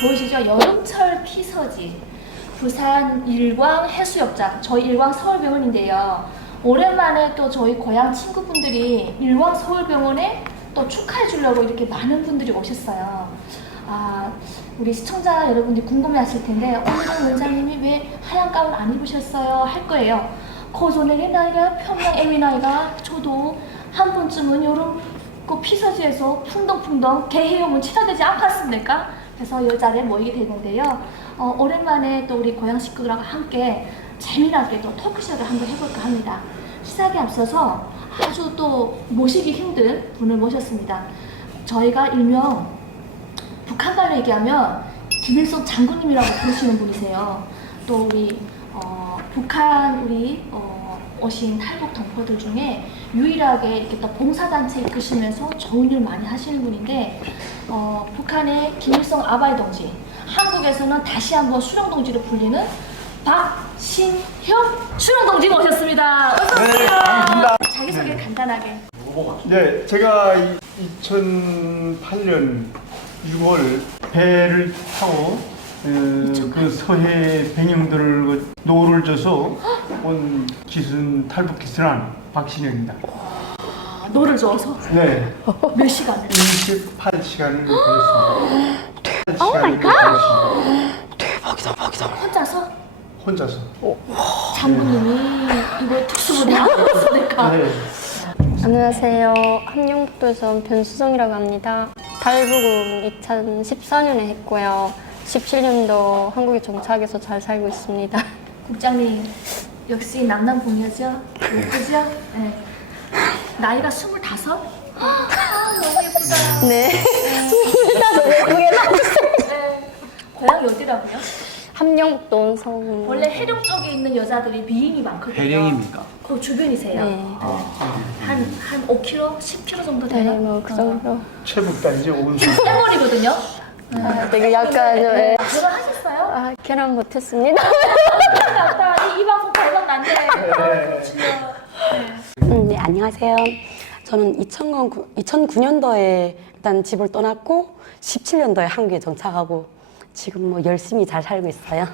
보이시죠? 여름철 피서지. 부산 일광 해수욕장, 저희 일광 서울병원인데요. 오랜만에 또 저희 고향 친구분들이 일광 서울병원에 또 축하해 주려고 이렇게 많은 분들이 오셨어요. 우리 시청자 여러분들이 궁금해 하실 텐데 오늘은 원장님이 왜 하얀 가운 안 입으셨어요? 할 거예요. 고전의 나이가 평양 애미 나이가 저도 한 번쯤은 여름 그 피서지에서 풍덩풍덩 개헤엄은 치러되지 않겠습니까? 그래서 이 자리에 모이게 되는데요. 오랜만에 또 우리 고향 식구들하고 함께 재미나게 또 토크쇼를 한번 해볼까 합니다. 시작에 앞서서 아주 또 모시기 힘든 분을 모셨습니다. 저희가 일명 북한말로 얘기하면 김일성 장군님이라고 부르시는 분이세요. 또 우리 북한 우리 오신 탈북 동포들 중에 유일하게 이렇게 또 봉사단체 이끄시면서 좋은 일 많이 하시는 분인데 북한의 김일성 아바이 동지, 한국에서는 다시 한번 수령 동지로 불리는 박신형 수령 동지 모셨습니다. 어서 오세요. 네, 반갑습니다. 자기소개 간단하게. 네, 제가 2008년 6월 배를 타고 그 서해 백령도를 노를 져서 온 기순 탈북 기순한 박신영입니다. 노를 저어서? 네. 몇 시간? 28시간을 걸었습니다. 오 마이 갓! 대박이다. 혼자서? 혼자서. 장군님이 이거 특수부대 하셨으니까. 네. 안녕하세요. 함경북도에서 온 변수정이라고 합니다. 탈북은 2014년에 했고요. 17년도 한국에 정착해서 잘 살고 있습니다. 국장님 역시 남남봉녀죠? 예쁘죠? 네. 나이가 25? 너무 예쁘다. 네. 25 예쁘게 나왔어요. 네. 고향이 어디라고요? 함경북도 온성. 원래 해령 쪽에 있는 여자들이 미인이 많거든요. 해령입니까? 그 주변이세요. 네. 한 5km, 10km 정도 돼요? 네, 뭐 그 정도. 최북단지 온수. 쌩머리거든요. 되게 약간 좀. 네. 결혼하셨어요? 결혼 못했습니다. 맞다. 이 방송 결혼 안 돼. 그렇지요. 네, 안녕하세요. 저는 2009년도에 일단 집을 떠났고 17년도에 한국에 정착하고 지금 뭐 열심히 잘 살고 있어요.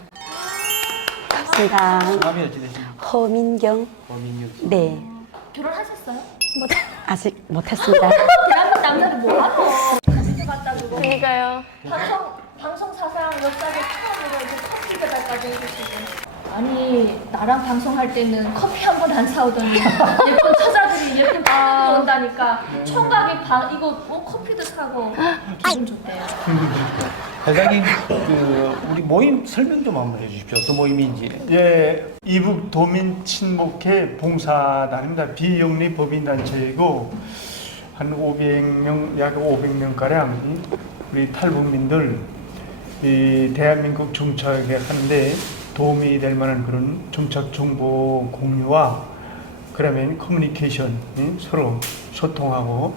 반갑습니다. 성함이 어찌 되십니까? 허민경. 허민경 씨. 네, 결혼하셨어요? 아직 못했습니다. 대한민국 남자들 뭐하노? 가지고 갔다 주고. 그러니까요. 방송 사상 역사에 처음으로 이제 커피 배달까지 해주시고. 아니 나랑 방송할 때는 커피 한 번 안 사오더니 예쁜 처자들이 예쁜 커피 온다니까 총각이 이거 뭐 커피도 사고 기분 좋대요. 회장님, 우리 모임 설명 좀 한번 해주십시오. 어떤 모임인지. 예, 이북 도민 친목회 봉사단입니다. 비영리 법인단체이고 한 500명, 약 500명 가량 우리 탈북민들 이 대한민국 정착에 하는데 도움이 될 만한 그런 정착 정보 공유와 그러면 커뮤니케이션 서로 소통하고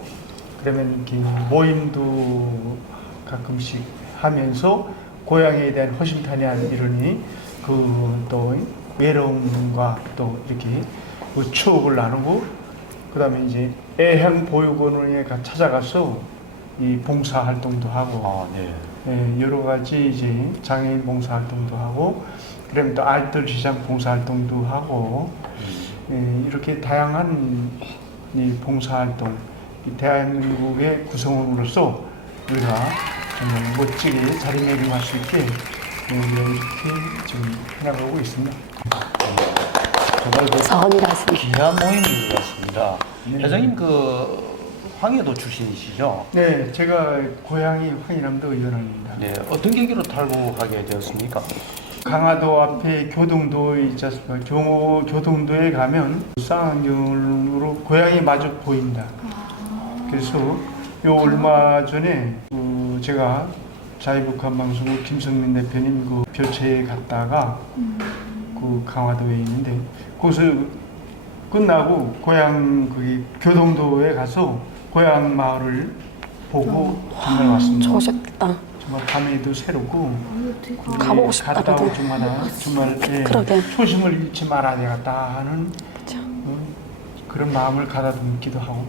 그러면 이렇게 모임도 가끔씩 하면서 고향에 대한 허심탄회한 이러니 그 또 외로움과 또 이렇게 그 추억을 나누고 그다음에 이제 애향 보육원에 찾아가서 이 봉사 활동도 하고 네. 예, 여러 가지 이제 장애인 봉사 활동도 하고 그다음에 또 알뜰 시장 봉사 활동도 하고 이렇게 다양한 이 봉사 활동 이 대한민국의 구성원으로서 우리가 정말 멋지게 자리매김할 수 있게 이렇게 지금 해나가고 있습니다. 정말 서원이라습니다. 귀한 모임인 것 같습니다. 네. 회장님 황해도 출신이시죠? 네, 제가 고향이 황해남도 의원입니다. 네. 어떤 계기로 탈북하게 되었습니까? 강화도 앞에 교동도 있지 않습니까? 교동도에 가면 쌍안경으로 고향이 마주 보입니다. 그래서 요 얼마 전에 제가 자유북한 방송국 김성민 대표님 그 교체에 갔다가 그 강화도에 있는데 거기서 끝나고 고향 거기 교동도에 가서 고향 마을을 보고 정말 왔습니다. 좋으셨겠다. 정말 밤에도 새롭고 가보고 싶다, 갔다 나도. 올 때마다 정말 그러게. 초심을 잃지 말아야 되겠다 하는 그런 마음을 가다듬기도 하고.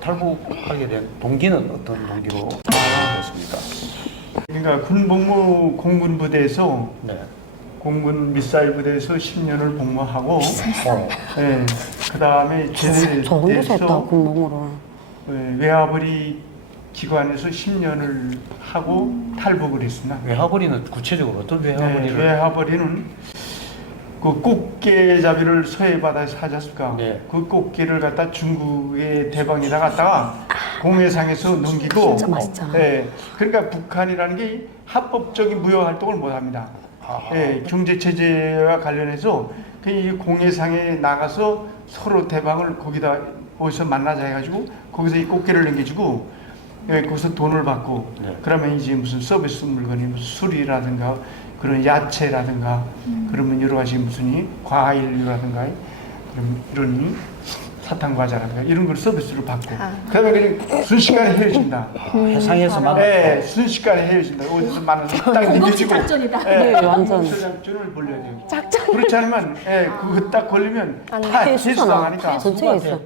탈북하게 된 동기는 어떤 동기로 탈북했습니까? 그러니까 군복무 공군 부대에서 네. 공군 미사일 부대에서 10년을 복무하고, 어. 예, 그 다음에 좋은 데서 했다 제대해서 군복무를. 외화벌이 기관에서 10년을 하고 탈북을 했습니다. 외화벌이는 구체적으로 어떤 네, 외화벌이를? 외화벌이는 그 꽃게잡이를 서해 바다에서 하지 않습니까? 네. 그 꽃게를 갖다 중국의 대방에다 갖다가 공해상에서 넘기고, 진짜 맛있잖아. 예, 그러니까 북한이라는 게 합법적인 무역 활동을 못 합니다. 예, 경제 체제와 관련해서 그 공해상에 나가서 서로 대방을 거기다 어디서 만나자 해가지고 거기서 이 꽃게를 넘겨주고, 예, 거기서 돈을 받고, 네. 그러면 이제 무슨 서비스 물건이 무슨 술이라든가 그런 야채라든가 그러면 여러 가지 무슨 이 과일이라든가 그럼 이런 사탕 과자라든가 이런 걸 서비스를 받고, 그다음에 그냥 순식간에 헤어진다. 해상에서 만나. 네, 순식간에 헤어진다. 어디서 만나서 딱 공동체 넘겨주고. 작전이다. 네, 완전. 작전을 벌려야 돼요. 작전. 그렇지 않으면, 예, 그거 딱 걸리면 아니, 다 필수잖아. 실수당하니까. 전체에 있어.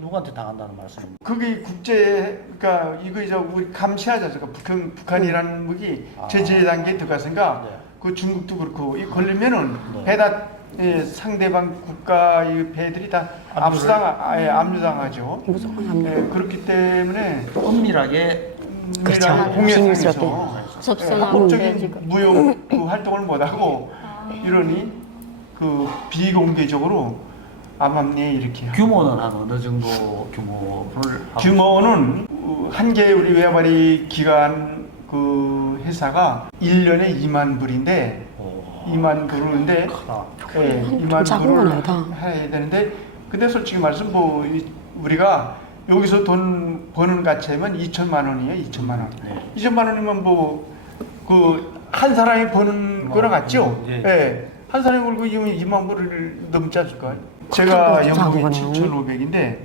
누구한테 당한다는 말씀입니까? 그게 국제, 그러니까 이거 이제 우리 감시하지 않습니까? 북한이라는 무기 제재 단계에 들어갔으니까 네. 그 중국도 그렇고 이 걸리면은 네. 배다 예, 상대방 국가의 배들이 다 압류당하죠. 무조건 압류. 예, 그렇기 때문에 엄밀하게 그렇죠. 공해상에서 접선하고 합법적인 지금. 무역 그 활동을 못하고 이러니 그 비공개적으로 암암리에 이렇게 규모는 한 어느 정도 규모를 하고 규모는 한 개 우리 외화벌이 기관 그 회사가 1년에 2만 불인데 오, 2만 불인데 크다. 예, 좀 2만 작은 건 불을 아니다. 해야 되는데 근데 솔직히 말씀 뭐 우리가 여기서 돈 버는 가치면 2천만 원이에요. 2천만 원. 네. 2천만 원이면 뭐 그 한 사람이 버는 거랑 같죠? 예. 예. 한 사람이 벌고 2만 불을 넘지 않을까? 제가 작은 연봉이 거네요. 7,500인데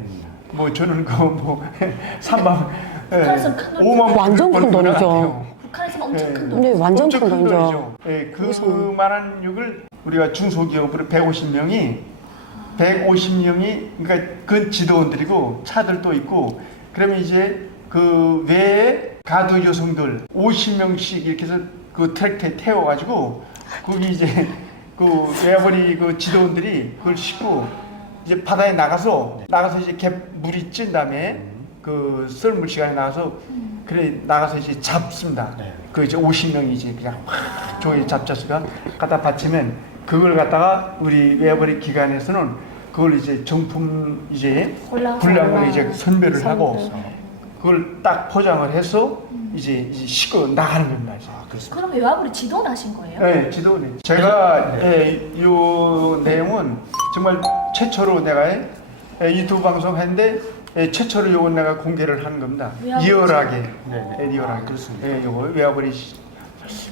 뭐 저는 그뭐 3만 북한에서는 큰 돈이죠. 5만 완전 큰 돈이죠. 북한에서는 엄청 예. 큰 돈. 네, 완전 엄청 큰 큰 돈이죠. 돈이죠. 예, 그만한 육을 우리가 중소기업으로 150명이 그러니까 그 지도원들이고 차들도 있고 그러면 이제 그 외에 가두 여성들 50명씩 이렇게 해서 그 트랙터에 태워가지고 거기 이제 그 외화벌이 그 지도원들이 그걸 싣고 이제 바다에 나가서 이제 물이 찐 다음에 그 썰물 시간에 나가서 그래 나가서 이제 잡습니다. 네. 그 이제 50명이 이제 그냥 확 종이 잡자수가 갖다 받치면 그걸 갖다가 우리 외화벌이 기관에서는 그걸 이제 정품 이제 분량을 이제 선별을 하고 그걸 딱 포장을 해서 이제 싣고 나가는 겁니다. 이제. 그럼 외화벌이 지도를 하신 거예요? 네, 지도는 제가 이 내용은 정말 최초로 내가 유튜브 방송 했는데 최초로 요건 내가 공개를 한 겁니다. 외화벌이 리얼하게, 네. 리얼하게. 그렇습니다. 요거 외화벌이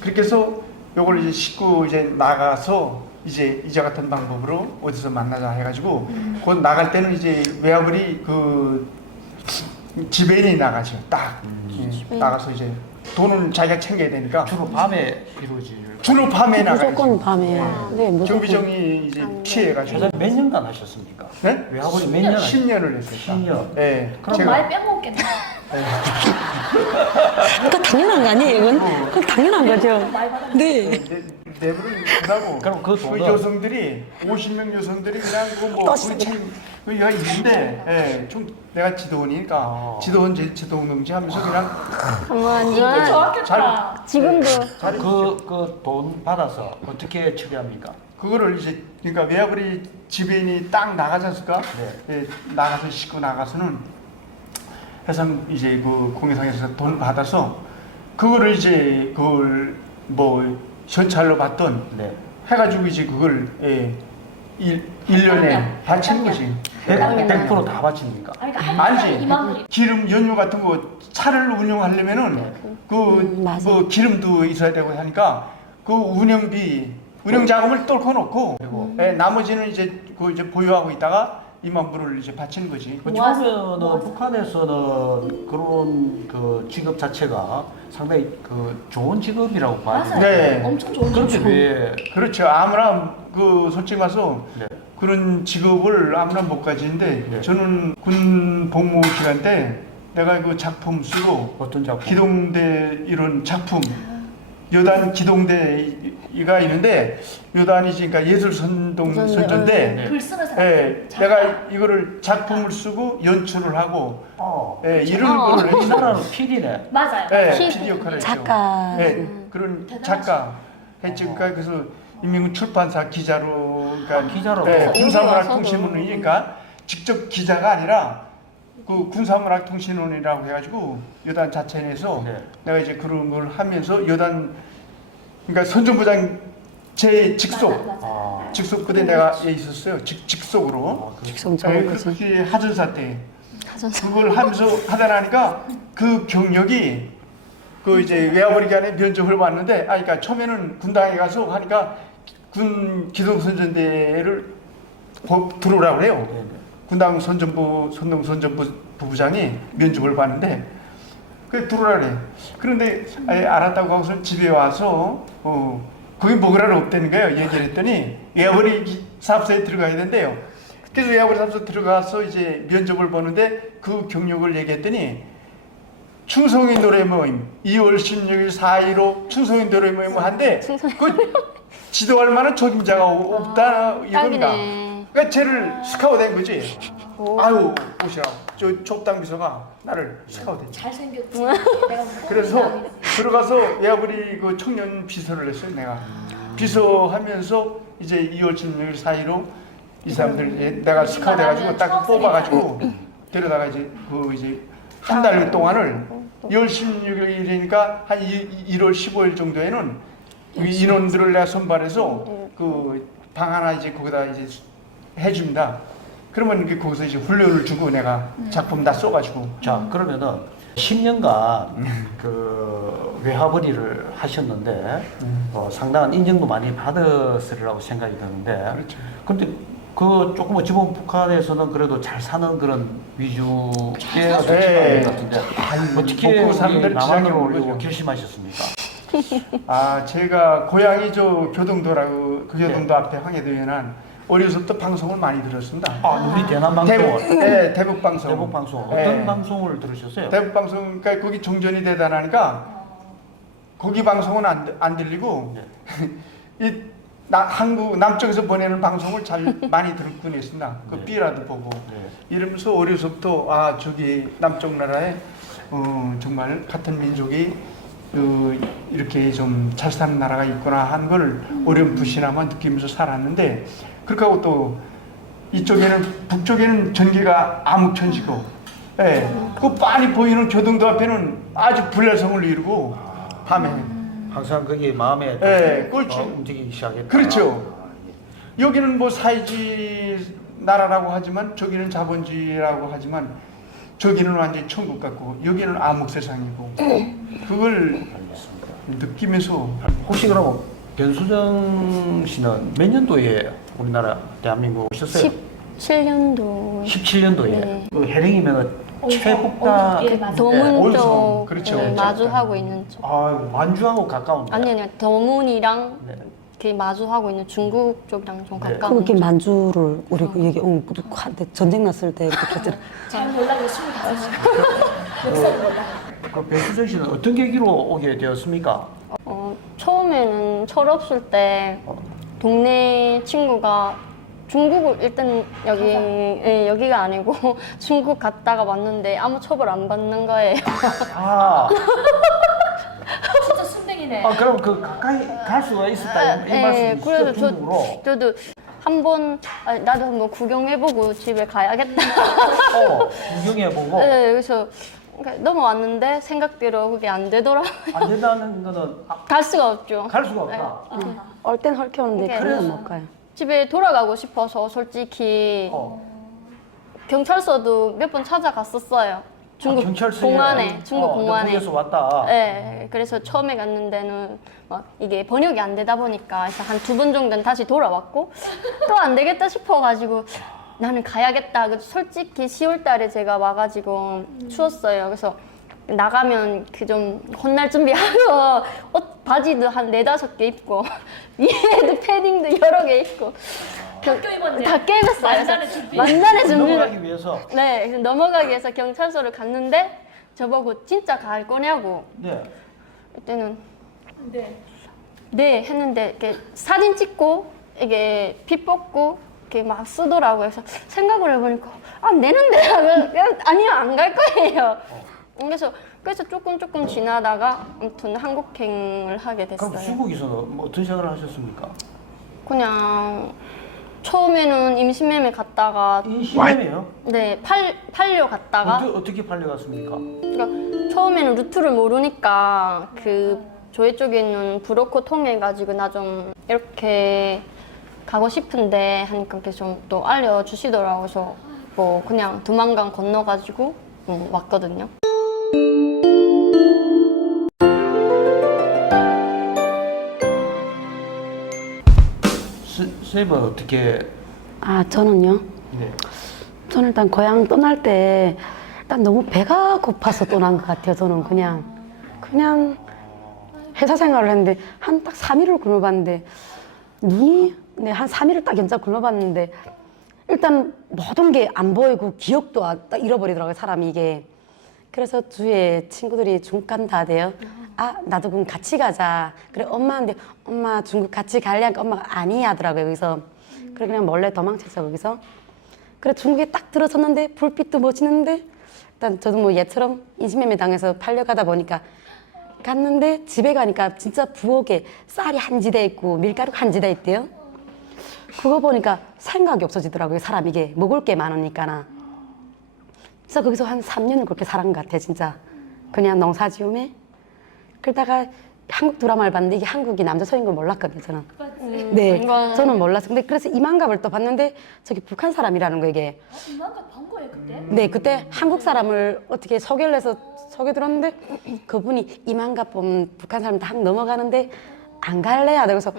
그렇게 해서 요걸 이제 싣고 이제 나가서 이제 같은 방법으로 어디서 만나자 해가지고 곧 나갈 때는 이제 외화벌이 그 지배인이 나가죠. 딱 나가서 이제 돈은 자기가 챙겨야 되니까 주로 밤에 이루어질. 주로 밤에 나가죠. 무조건 밤에. 네, 무조건. 경비정이 이제 피해가지고. 회장님 몇 년간 하셨습니까? 네? 외화벌이 몇 년? 10년을 했어요. 10년. 네. 그럼 많이 빼먹었겠네. 그거 당연한 거 아니에요, 이건? 그건 당연한 거죠. 많이 받았네. 네. 내부를 끝나고 그럼 그 돈은- 여성들이 50명 여성들이 그냥 그뭐 그가 있는데 좀 내가 지도원이니까 지도원 지도원 하면서 그냥 이게 완전 좋았겠다. 지금도 그 돈 받아서 어떻게 처리합니까? 그거를 이제 그러니까 외화벌이 지배인이 딱 나가지 않습니까? 네. 나가서 싣고 나가서는 해상 이제 그 공해상에서 돈 받아서 그거를 이제 그걸 뭐 현찰로 받던 네. 해가지고 이제 그걸 1년에 바치는 거지. 100%다 바칩니까? 아니, 그러니까 한 달에 2만 불이. 아니지. 기름, 연료 같은 거 차를 운영하려면은 맞아. 그 기름도 있어야 되고 하니까 그 운영 자금을 뚫고 놓고 나머지는 이제 그 이제 보유하고 있다가 2만 불을 이제 바치는 거지. 어찌 보면은 북한에서는 그런 그 직업 자체가 상당히 그 좋은 직업이라고 봐요. 맞아요. 네. 엄청 좋은 그런데 직업. 왜? 그렇죠. 아무나 그 솔직히 말해서 네. 그런 직업을 아무나 못 가지는데 네. 저는 군 복무 기간 때 내가 그 작품 쓰고 어떤 작품? 기동대 이런 작품 요단 기동대가 있는데 요단이 그러니까 예술 선전대 네. 글 쓰는 사람. 예, 내가 이거를 작품을 쓰고 연출을 하고 예, 이런 거를 이 나라는 PD네. 맞아요. 예, 피- PD 역할을 했죠. 작가. 예, 그런 대단하시다. 작가 했죠. 그러니까 그래서 인민군 출판사 기자로 그러니까 기자로. 예, 여기 군사문화통신원이니까 직접 기자가 아니라 그 군사문화통신원이라고 해가지고 여단 자체내에서 네. 내가 이제 그런 걸 하면서 여단 그러니까 선전부장 제 직속 맞아. 아, 직속 그때 내가 예 있었어요. 직속으로. 직성 좋은 거지. 그게 하전사 때 하전사. 그걸 하면서 하다 나니까 그 경력이 그 이제 외화벌이 안에 면접을 봤는데 그러니까 처음에는 군당에 가서 하니까 군 기동선전대를 들어오라고 그래요. 네, 네. 군당 선전부 선동 선전부 부부장이 면접을 봤는데 그 들어오라 그래. 그런데 알았다고 하고서 집에 와서 거기 먹으라는 없다는 거예요. 얘기를 했더니 외화벌이 사업소에 들어가야 된대요. 그래서 외화벌이 사업소 들어가서 이제 면접을 보는데 그 경력을 얘기했더니 충성인 노래 모임 2월 16일 4.15 충성인 노래 모임 한데 그 지도할 만한 적임자가 없다 이겁니다. 딱이네. 그러니까 쟤를 스카우트한 거지. 아유 오시라고 저 족당 비서가 나를 스카우트했지. 잘생겼지. 내가 그래서 들어가서 외화벌이 그 청년 비서를 했어요. 내가 비서하면서 이제 2월 16일 4.15 이 사람들 이제 내가 스카우트 해가지고 딱 뽑아가지고 데려다가 이제 그 이제 한 달 동안을 2월 16일이니까 한 1월 15일 정도에는 이 인원들을 내가 선발해서 그 방 하나 이제 거기다 이제 해줍니다. 그러면 이게 거기서 이제 훈련을 주고 내가 작품 다 써가지고 자, 그러면은 10년간 그 외화벌이를 하셨는데 상당한 인정도 많이 받았으리라고 생각이 드는데 그렇죠. 근데 그 조금 어찌 보면 북한에서는 그래도 잘 사는 그런 위주의 어떤 네. 집안 같은데 먹고 어떻게 사람들 남한으로 지상에 오려고 오르죠. 결심하셨습니까? 제가 고향이 저 교동도라고 그 교동도 네. 앞에 황해도에는 어려서부터 방송을 많이 들었습니다. 우리 대남 방송, 대북 방송. 대북 방송 어떤 네. 방송을 들으셨어요? 대북 방송 그러니까 거기 종전이 대단하니까 거기 방송은 안 들리고 이 한국 남쪽에서 보내는 방송을 잘 많이 듣곤 했습니다. 그 네. B라도 보고 네. 이러면서 어려서부터 저기 남쪽 나라에 정말 같은 민족이 이렇게 좀 잘 사는 나라가 있구나 한 걸 어렴풋이나마 느끼면서 살았는데 그렇게 하고 또 이쪽에는 북쪽에는 전개가 암흑천지고 그 빤히 보이는 교동도 앞에는 아주 불날성을 이루고 밤에 항상 그게 마음에 꼴찌 움직이기 시작했다. 그렇죠. 여기는 뭐 사회주의 나라라고 하지만 저기는 자본주의라고 하지만 저기는 완전히 천국 같고 여기는 암흑 세상이고 그걸 느끼면서 혹시 그럼 변수정 씨는 몇 년도에 우리나라 대한민국 오셨어요? 17년도 17년도에 네. 그 해령이면 최북단 예, 맞아요. 도문 올성. 쪽 그렇죠. 네, 마주하고 있는 쪽. 완주하고 가까운데. 아니요, 도문이랑 네. 이렇게 마주하고 있는 중국 쪽이랑 좀 네. 가까운 그렇게 쪽. 만주를 우리 여기 한때 전쟁 났을 때 이렇게 했잖아. 잘 몰라도 25살. 역사를 몰라. 그 변수정 씨는 어떤 계기로 오게 되었습니까? 처음에는 철없을 때 동네 친구가 중국을 일단 여기가 아니고 중국 갔다가 왔는데 아무 처벌 안 받는 거예요. 진짜 순댕이네. 그럼 그 가까이 갈 수가 있었다 이 말씀이시죠? 그래도 중국으로? 저도 한번 나도 한번 구경해보고 집에 가야겠다. 구경해보고 네, 그래서 그러니까 넘어왔는데 생각대로 그게 안 되더라. 안 된다는 거는 갈 수가 없죠. 갈 수가 없다. 올 땐 헐켜오는데 이게 그래도 못 가요. 집에 돌아가고 싶어서 솔직히 경찰서도 몇 번 찾아갔었어요. 중국 경찰서에 공안에, 중국 공안에. 중국에서 왔다. 네, 그래서 처음에 갔는 데는 막 이게 번역이 안 되다 보니까 그래서 한 2번 정도는 다시 돌아왔고 또 안 되겠다 싶어가지고 나는 가야겠다. 솔직히 10월 달에 제가 와가지고 추웠어요. 그래서 나가면 그 좀 혼날 준비하고 옷 바지도 한 4-5개 입고 위에도 패딩도 여러 개 입고 학교 입었네. 다 깨졌어요. 만반의 준비. 만반의 준비를 넘어가기 위해서. 네, 그래서 넘어가기 위해서 경찰서를 갔는데 저보고 진짜 갈 거냐고. 네. 그때는 네. 네 했는데 이렇게 사진 찍고 이게 피 뽑고 이렇게 막 쓰더라고요. 그래서 생각을 해보니까 안 되는데 그냥 아니요 안 갈 거예요. 그래서 조금 지나다가 아무튼 한국행을 하게 그럼 됐어요. 중국에서는 뭐 어떤 생각을 하셨습니까? 그냥 처음에는 임신매매 갔다가 인신매매요? 네 팔려 갔다가 어떻게 팔려갔습니까? 그러니까 처음에는 루트를 모르니까 그 조회 쪽에 있는 브로커 통해 가지고 나 좀 이렇게 가고 싶은데 하니까 이렇게 좀 또 알려주시더라고요. 그래서 뭐 그냥 두만강 건너가지고 왔거든요. 쌤은 어떻게? 아, 저는요. 네. 저는 일단 고향 떠날 때 일단 너무 배가 고파서 떠난 것 같아요. 저는 그냥 회사 생활을 했는데 한 딱 3일을 굶어봤는데 눈이 네, 한 3일을 딱 연자 굶어봤는데 일단 모든 게 안 보이고 기억도 딱 잃어버리더라고요. 사람이 이게. 그래서 주위에 친구들이 중국 간다 돼요. 아, 나도 그럼 같이 가자. 그래, 엄마한테 엄마 중국 같이 갈래? 하니까 엄마가 아니 하더라고요. 여기서. 그래, 그냥 몰래 도망쳤죠, 거기서. 그래, 중국에 딱 들어섰는데 불빛도 멋있는데 일단 저도 뭐 얘처럼 인신매매 당해서 팔려가다 보니까 갔는데 집에 가니까 진짜 부엌에 쌀이 한지대 있고 밀가루가 한지대 있대요. 그거 보니까 생각이 없어지더라고요. 사람 이게 먹을 게 많으니까나. 진짜 거기서 한 3년을 그렇게 살은 것 같아, 진짜. 그냥 농사지음에. 그러다가 한국 드라마를 봤는데 이게 한국이 남자 서인 걸 몰랐거든요, 저는. 네, 이건- 저는 몰랐어요. 근데 그래서 이만갑을 또 봤는데 저기 북한 사람이라는 거 이게. 이만큼 본 거예요 그때? 네, 그때 한국 사람을 어떻게 소개를 해서 소개 들었는데 그분이 이만갑 보면 북한 사람 다 넘어가는데 안 갈래? 하다 그래서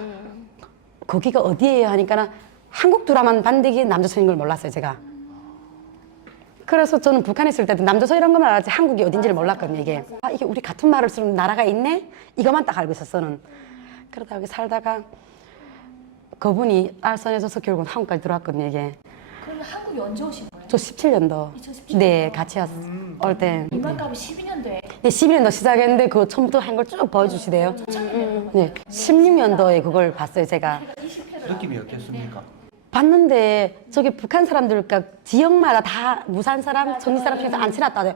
거기가 어디예요? 하니까 한국 드라마만 봤는데 이게 남자 서인 걸 몰랐어요, 제가. 그래서 저는 북한에 있을 때도 남자 서 이런 것만 알았지 한국이 어딘지를 몰랐거든요, 이게. 아, 이게 우리 같은 말을 쓰는 나라가 있네? 이것만 딱 알고 있었어, 저는. 그러다 여기 살다가 그분이 알선해줘서 결국은 한국까지 들어왔거든요, 이게. 그러면 한국에 언제 오신 거예요? 저 17년도. 2017 네, 같이 올 때. 이만감이 12년도에 네, 11년도 시작했는데 그 처음부터 한 걸 쭉 보여주시대요. 네, 16년도에 그걸 봤어요, 제가. 느낌이 어땠습니까? 봤는데 저기 북한 사람들 그러니까 지역마다 다 무산 사람, 전리 사람 중에서 안 친했다대요.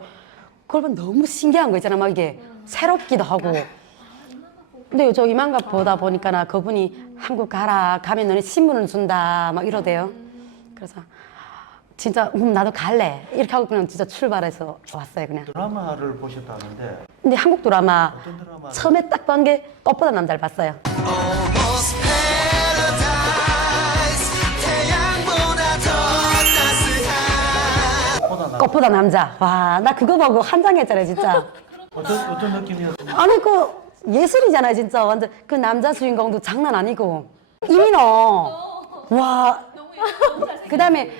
그걸 보면 너무 신기한 거 있잖아, 막 이게 새롭기도 하고. 근데 저 이만갑 보다 보니까 그분이 한국 가라, 가면 너네 신문을 준다, 막 이러대요. 그래서 진짜 나도 갈래 이렇게 하고 그냥 진짜 출발해서 왔어요, 그냥. 드라마를 보셨다는데 근데 한국 드라마 어떤 드라마? 처음에 딱 본 게 꽃보다 남자를 봤어요. 꽃보다 남자. 와, 나 그거 보고 환장했잖아요, 진짜. 어떤 느낌이었습니까? 아니, 그 예술이잖아요, 진짜. 완전 그 남자 주인공도 장난 아니고. 이민호. 와. 그 다음에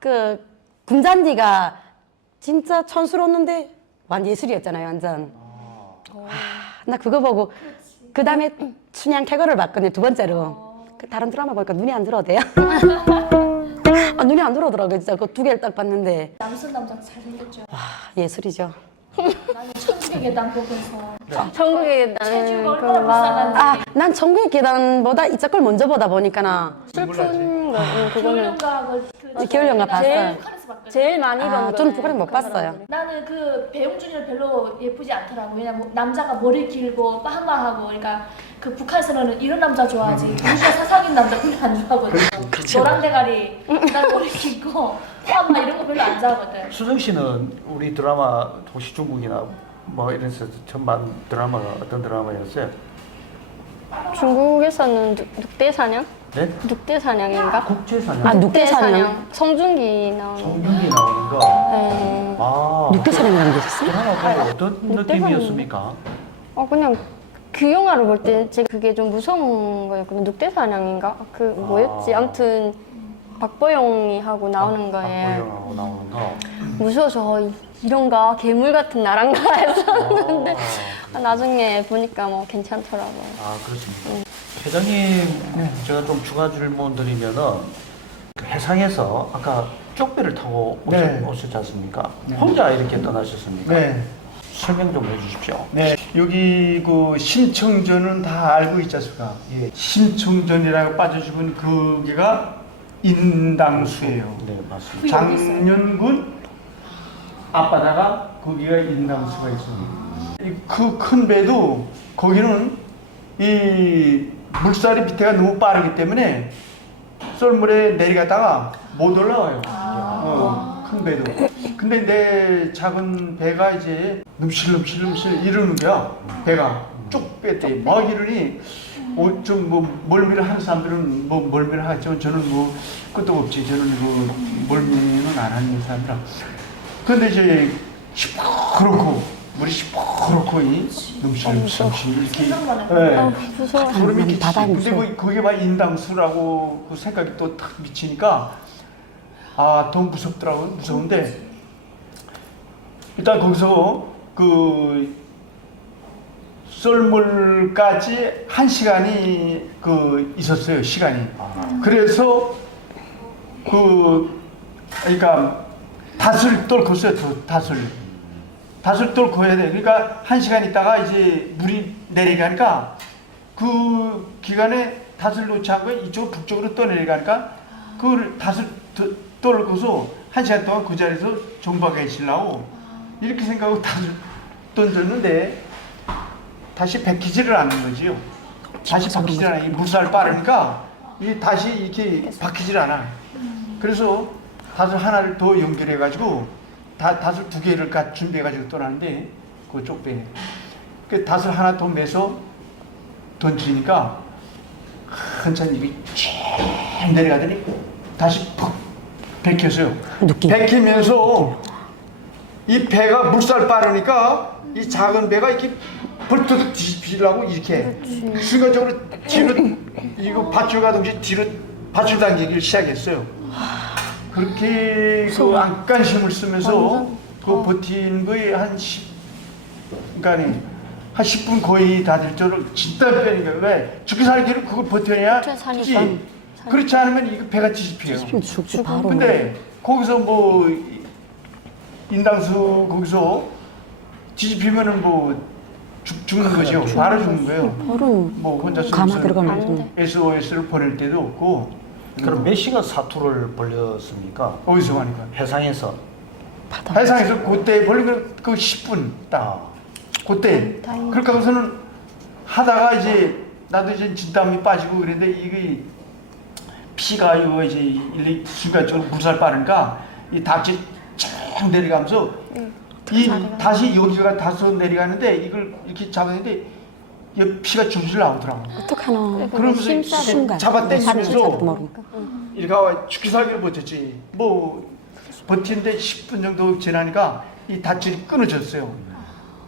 그 군잔디가 진짜 촌스러웠는데 완전 예술이었잖아요, 완전. 와, 나 그거 보고. 그 다음에 춘향 캐거를 봤거든요, 두 번째로. 그 다른 드라마 보니까 눈이 안 들어도 돼요. 아, 눈이 안 들어오더라고요, 진짜. 그 두 개를 딱 봤는데. 남순 남자 잘생겼죠. 예술이죠. 나는 천국의 계단 보면서 천국에 체중이 나는 얼마나 불쌍한지. 아, 난 천국의 계단보다 이쪽 걸 먼저 보다 보니까나. 슬픈 거 겨울 그거는 연가 겨울 연가 봤어요. 북한에서 봤거든. 제일 많이 본 아, 거는 저는 북한은 못 북한 봤어요. 사람들이. 나는 그 배용준이를 별로 예쁘지 않더라고. 왜냐면 남자가 머리 길고 빠한마하고, 그러니까 그 북한에서는 이런 남자 좋아하지. 동시에 사상인 남자 별로 안 좋아하거든. 노란 대가리, 난 머리 길고 빠한마 이런 거 별로 안 좋아하거든. 수정 씨는 우리 드라마 도시 중국이나 뭐 이런 데서 처음 본 드라마가 어떤 드라마였어요? 중국에서는 늑대 사냥? 네? 늑대 사냥인가? 국제사냥. 아, 늑대 사냥. 송중기 나오는. 송중기 나오는 거. 네. 아, 늑대 사냥이라는 게 있었어요? 드라마 보고 어떤 늑대 느낌이었습니까? 그냥 그 영화를 볼 때 제가 그게 좀 무서운 거였거든요. 늑대 사냥인가? 그 뭐였지? 아무튼 박보영이 하고 나오는 거에 박보영하고 나오는 거. 무서워서 이런가 괴물 같은 나란가 했었는데 나중에 보니까 뭐 괜찮더라고요. 아, 그렇습니다. 회장님, 제가 좀 추가 질문 드리면은 해상에서 아까 쪽배를 타고 네. 오셨지 않습니까? 네. 혼자 이렇게 떠나셨습니까? 네. 설명 좀 해주십시오. 네, 여기 그 심청전은 다 알고 있지 않습니까? 예. 심청전이라고 빠져죽은 그게가 인당수예요. 네, 맞습니다. 그게 어디 있어요? 장년군 앞바다가 거기가 인당수가 있어요. 그 큰 배도 거기는 이 물살이 밑에가 너무 빠르기 때문에 썰물에 내려갔다가 못 올라와요. 큰 배도. 근데 내 작은 배가 이제 넘실넘실 이러는 거야. 배가 쭉 뺐대. 막 이러니 좀뭐 멀미를 하는 사람들은 뭐 멀미를 하겠지만 저는 뭐 끝도 없지. 저는 그 멀미는 안 하는 사람이라. 근데 이제 시퍼렇고 물이 시퍼렇고 이 넘실넘실 이렇게. 생각만 해도 예. 무서워. 소름이 끼치고. 바다에 근데 무서워. 그게 막 인당수라고 그 생각이 또 탁 미치니까 아, 더 무섭더라고요. 무서운데 일단 거기서 그 썰물까지 1시간이 그 있었어요. 시간이. 그래서 그러니까 닷을 뚫었어요. 닷을 뚫고 해야 돼. 그러니까 1시간 있다가 이제 물이 내려가니까 그 기간에 닷을 놓지 않고 이쪽으로 북쪽으로 떠내려가니까 그 닷을 뚫고서 1시간 동안 그 자리에서 정박해 있으려고 이렇게 생각하고 닷을 던졌는데 다시 베끼지를 않는 거지요. 다시 박히질 않아. 이 물살 빠르니까 이 다시 이렇게 박히질 않아. 그래서 닷을 하나를 더 연결해가지고 닷을 2개를 준비해가지고 떠나는데 그 쪽배 그 닷을 하나 더 매서 던지니까 한참 입이 쫙 내려가더니 다시 푹 베꼈어요. 느낌. 베끼면서 이 배가 물살 빠르니까 이 작은 배가 이렇게 벌떡 뒤집히려고 이렇게 순간적으로 뒤로 이거 밧줄 가듯이 뒤로 밧줄 당기기를 시작했어요. 그렇게 그 안간힘을 쓰면서 그 버틴 거에 한 10, 그러니까 한 10분 거의 다 될 정도로 진짜 빼니까 왜 죽기 살기를 그걸 버텨야 사니까. 지 그렇지 않으면 이거 배가 뒤집혀요. 죽지 바로. 근데 거기서 뭐 인당수 거기서 뒤집히면은 뭐 죽는 거죠. 바로 죽는 거예요. 바로 뭐 혼자 가마 들어가는 안 거죠. 돼. SOS를 보낼 때도 없고. 그럼 몇 시간 사투를 벌렸습니까? 어디서 하니까? 해상에서. 바다. 해상에서 그때 벌리면 그 10분 딱. 그때. 그렇게 하고서는 하다가 이제 나도 이제 진땀이 빠지고 그랬는데 이게 피가 이거 이제 순간적으로 물살 빠르니까 이 닭이 쫙 내려가면서 이 다시 여기가 다서 내려가는데 이걸 이렇게 잡았는데 이 피가 줄줄 나오더라고. 어떡하나. 그러면서 순간. 잡아 당기면서 모르니까. 이렇게 하고 죽기 살기를 버텼지. 뭐 버티는데 10분 정도 지나니까 이 닷줄이 끊어졌어요.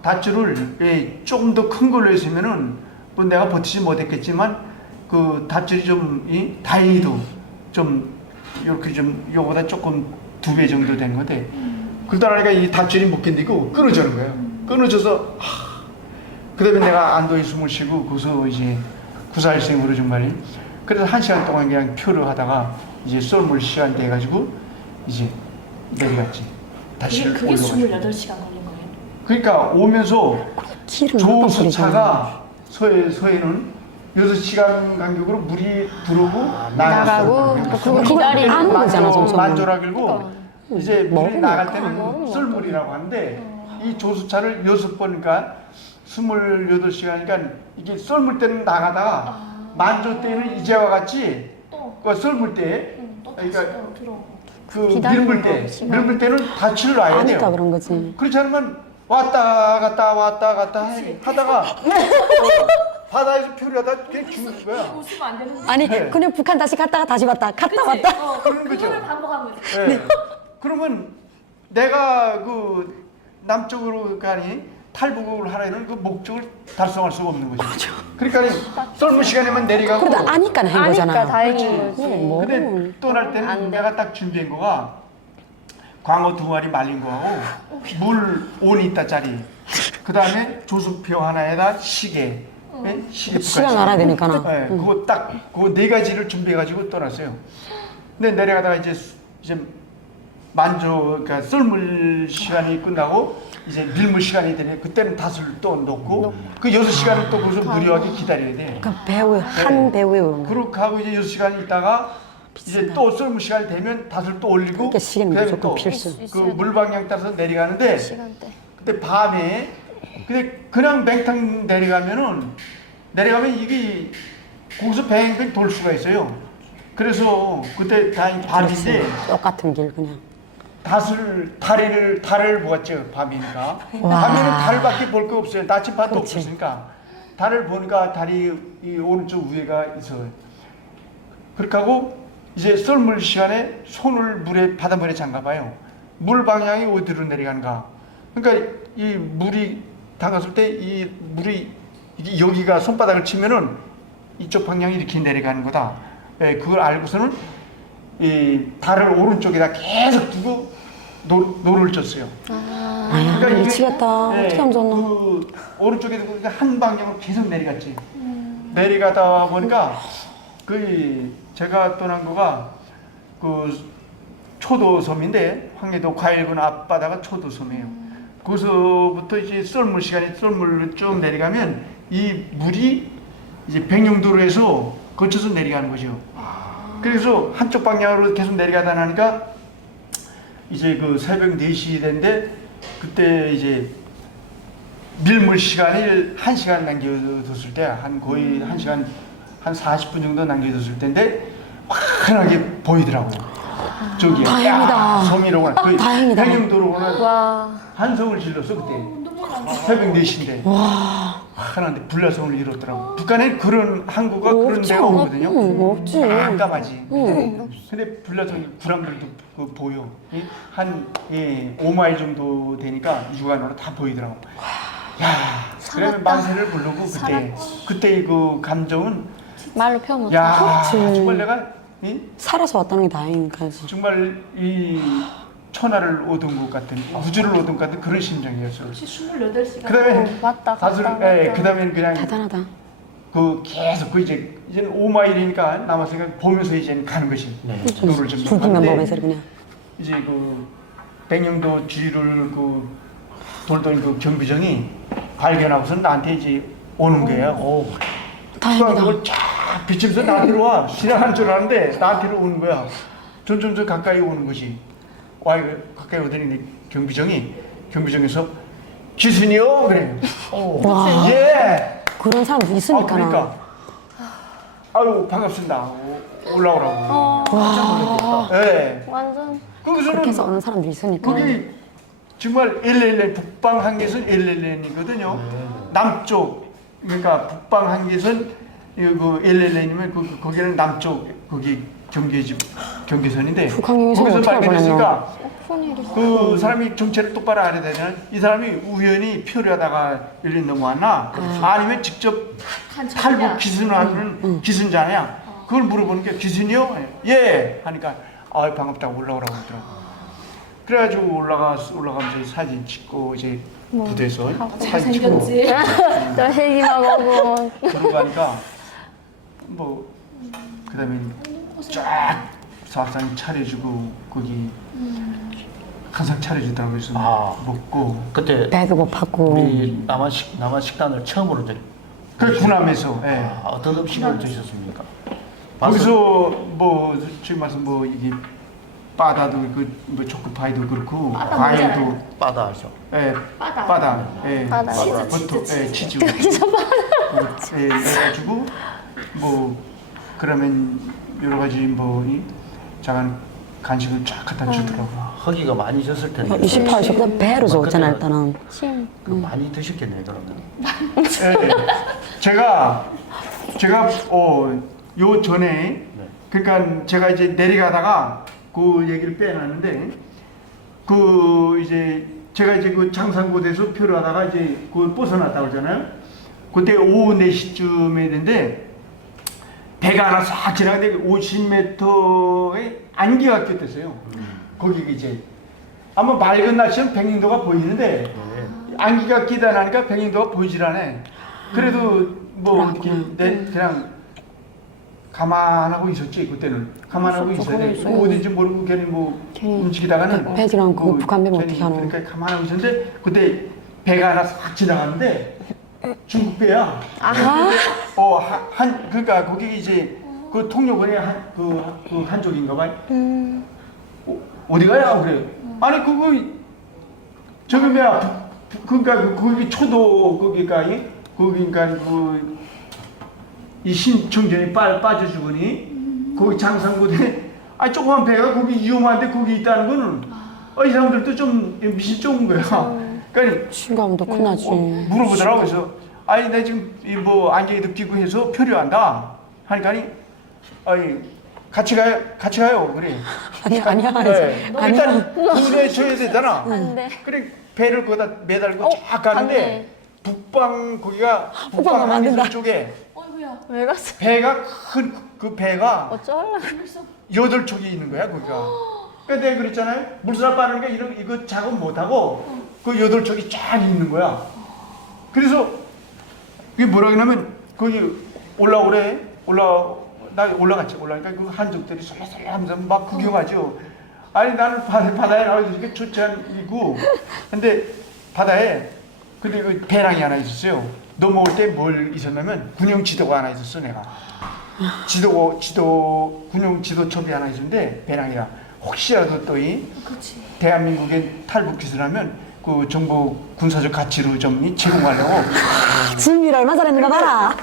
닷줄을 조금 더 큰 걸로 했으면은 뭐 내가 버티지 못했겠지만 그 닷줄이 좀 다행히도 좀 이렇게 좀 요보다 조금 2배 정도 된 건데 그러다 보니까 이 닷줄이 못 견디고 끊어지는 거예요. 끊어져서 그다음에 내가 안도의 숨을 쉬고 거기서 이제 구사일생으로 정말 그래서 1시간 동안 그냥 표를 하다가 이제 썰물 시간 돼가지고 이제 내려갔지. 다시 그게 올라가지고. 28시간 걸린 거예요. 그러니까 오면서 길을 몇 번 조수차가 서해는 6시간 간격으로 물이 들어오고 나가고 그거 기다리는 아무 거잖아, 점점. 만조라길고 이제 물이 먹으니까. 나갈 때는 썰물이라고 하는데 이 조수차를 6번이니까 28시간이니까 이게 썰물 때는 나가다가 만조 때는 이제와 같이 또, 그 썰물 때 또 다시 그러니까 또 들어오고. 그 기다리는 밀물 거, 때 시간. 밀물 때는 닻을 놔야 아니까 돼요. 그런 거지. 그렇지 않으면 왔다 갔다 하다가 바다에서 표를 하다 그냥 죽는 거야. 웃으면 안 되는데. 아니 네. 그냥 북한 다시 갔다가 다시 왔다 갔다 왔다. 그런 거죠. 그거를 반복하면 돼. 네. 그러면 내가 그 남쪽으로 가니 탈북을 하라는 그 목적을 달성할 수가 없는 거죠. 그러니까 썰물 시간에만 내려가고. 그래도 아니까 한 거잖아. 아니까 다행인 거지. 뭐. 근데 떠날 때는 내가 딱 준비한 거가 광어 2마리 말린 거하고 물 5리터짜리 그 다음에 조수표 하나에다 시계 시계 시간 알아야 되니까 나. 그거 딱 그 4가지를 준비해가지고 떠났어요. 근데 내려가다가 이제 그러니까 썰물 시간이 끝나고 이제 밀물 시간이 되네. 그때는 닷을 또 놓고 그 6시간을 또 거기서 무료하게 기다려야 돼. 그 배우 한 배우에 오는 거. 그렇게 하고 이제 6시간 있다가 이제 또 썰물 시간이 되면 닷을 또 올리고 그러니까 시계는 그다음에 무조건 또 필수. 그 물방향 따라서 내려가는데 시간대. 그때 밤에 근데 그냥 맹탕 내려가면 이게 거기서 뱅뱅 돌 수가 있어요. 그래서 그때 다행히 밤인데 똑같은 길 그냥. 달을 보았죠. 밤이니까. 밤에는 달밖에 볼 거 없어요. 나침반도 그렇지. 없으니까. 달을 보니까 달이 이 오른쪽 위에가 있어요. 그렇게 하고 이제 썰물 시간에 손을 바닷물에 잠가봐요. 물 방향이 어디로 내려가는가. 그러니까 이 물이 담갔을 때 이 물이 이게 여기가 손바닥을 치면은 이쪽 방향이 이렇게 내려가는 거다. 예, 그걸 알고서는 이 달을 오른쪽에다 계속 두고 노를 쳤어요. 아, 미치겠다. 예, 어떻게 하면 좋나. 그 오른쪽에 두고 한 방향으로 계속 내려갔지. 내려가다 보니까 그 제가 떠난 거가 그 초도섬인데 황해도 과일군 앞바다가 초도섬이에요. 거기서부터 이제 썰물 시간에 썰물로 쭉 내려가면 이 물이 이제 백령도로에서 거쳐서 내려가는 거죠. 그래서 한쪽 방향으로 계속 내려가다 나니까 이제 그 새벽 4시 됐는데 그때 이제 밀물 시간을 1시간 남겨뒀을 때 한 거의 1시간 한 40분 정도 남겨뒀을 때인데 환하게 보이더라고요. 저기 다행이다. 섬이로가 그 다행이다. 백령도로는 와. 한성을 질렀어 그때. 눈물 나네. 새벽 4시인데 하나인데 불나성을 이뤘더라고. 북한에 그런 항구가 그런 데가 없거든요. 없지. 깜깜하지. 근데 불나성 구람들도 보여. 한 5마일 정도 되니까 육안으로 다 보이더라고. 야, 그러면 만세를 부르고 그때 그 감정은 말로 표현 못. 야 그렇지. 정말 내가 살아서 왔다는 게 다행이니까. 정말 이 천하를 얻은 것 같은 우주를 얻은 것 같은 그런 심정이었어요. 혹시 28시간. 그다음에 맞다. 다들 그다음에 그냥 대단하다. 그 계속 그 이제는 5마일이니까 남았으니까 보면서 이제는 가는 것이 노를 좀 불붙는 하는데 법에서 그냥. 이제 그 백령도 주위를 그 돌던 그 경비정이 발견하고서 나한테 이제 오는 거야. 다행이다. 그걸 쫙 비치면서 나한테로 와. 지나가는 줄 알았는데 나한테로 오는 거야. 점점 가까이 오는 거지. 와, 이거 가까이 오더니 경비정에서 기순이요? 그래. 와. 예. 그런 사람도 있으니까. 그러니까. 아유, 반갑습니다. 올라오라고. 와. 예. 완전. 그렇게 해서 거기서는 오는 사람도 있으니까. 거기 정말 LLN 북방 한계선 LLN이거든요. 남쪽 그러니까 북방 한계선 그 LLN이면 거기는 남쪽 거기 경계선인데 북한 경계선이 거기서 어떻게 발견했으니까 폰일이. 그 사람이 정체를 똑바로 알아야 되잖아요. 이 사람이 우연히 표류하다가 여기 넘어왔나 아니면 직접 탈북 기순하는 기순자냐 그걸 물어보는 게 기순이요? 예 하니까 아 반갑다고 올라오라고 하더라고. 그래가지고 올라가면서 사진 찍고 이제 부대에서 사진 찍고 잘생겼지. 또 헬기막 오고. 그러고 가니까 뭐 그다음에 쫙 사상 차려주고 거기 항상 차려주더라고요. 그래서 먹고 그때 배도 고팠고. 우리 남한 식단을 처음으로 이제 그 군함에서 예. 어떤 음식을 드셨습니까? 거기서 뭐 지금 말씀 뭐 이게 바다도 뭐 초코파이도 그렇고 바다 과일도 뭔지 바다죠. 예 바다. 바다 예 바다. 버터 예 치즈 예 해가지고 뭐 그러면 여러 가지 뭐 작은 간식을 쫙 갖다 주더라고. 허기가 많이 졌을 텐데. 28시 배로 좋잖아 일단은. 침. 그 많이 드셨겠네요 그러면. 예, 제가 요 전에 그러니까 제가 이제 내려가다가 그 얘기를 빼놨는데 그 이제 제가 이제 그 장산고대에서 표류하다가 이제 그 벗어났다 그러잖아요. 그때 오후 4시쯤에 됐는데 배가 하나 싹 지나가는데 50m의 안개가 꼈댔어요. 거기 이제 아마 맑은 날씨는 백령도가 보이는데 안개가 끼다 나니까 백령도가 보이질 않아. 그래도 뭐 이렇게 그냥 가만하고 있었지 그때는 가만하고 있어야 돼. 있어요. 어딘지 모르고 괜히 뭐 괜히 움직이다가는 배지랑 그 북한 배면 괜히 어떻게 하노? 그러니까 가만하고 있었는데 그때 배가 하나 싹 지나가는데 중국 배야. 그러니까 거기 이제 그 통역원의 그 한족인가 봐. 어디 가야 그래. 아니 그거 저기 뭐야 그러니까 거기 초도 거기가 거기가 이 신청전이 빠져주거니 거기 장상고대 아니 조그만 배가 거기 위험한데 거기 있다는 거는 이 사람들도 좀 미신 쩍은 거야. 그러니까 신감도 크나지. 물어보더라고. 그래서 아니 나 지금 뭐 안경이도 끼고 해서 표류한다 하니까 아니 같이 가요 그래. 아니야. 네. 일단 군대에 쳐야 되잖아. 안 돼. 그래 배를 거기다 매달고 쫙 가는데 북방 거기가 북방 가면 안 된다. 북방 쪽에 어이구야. 왜 갔어? 배가 그 배가 어쩌려고? 8척이 있는 거야 거기가. 그러니까 내가 그랬잖아요. 물살 빠르는 게 이거 작업 못하고 그 8척이 쫙 있는 거야. 그래서 이게 뭐라 그러냐면 거기 올라오래 나 올라갔지. 올라가니까 그 한족들이 설레설레하면서 막 구경하죠. 아니 나는 바다에 나와서 이렇게 좋지 않고 근데 바다에 근데 그 배낭이 하나 있었어요. 넘어올 때 뭘 있었냐면 군용 지도가 하나 있었어 내가. 군용 지도첩이 하나 있었는데 배낭이라 혹시라도 또 이 대한민국에 탈북 짓을 하면 그 정부 군사적 가치로 좀 제공하려고 준비를 얼마 잘했는가 봐라.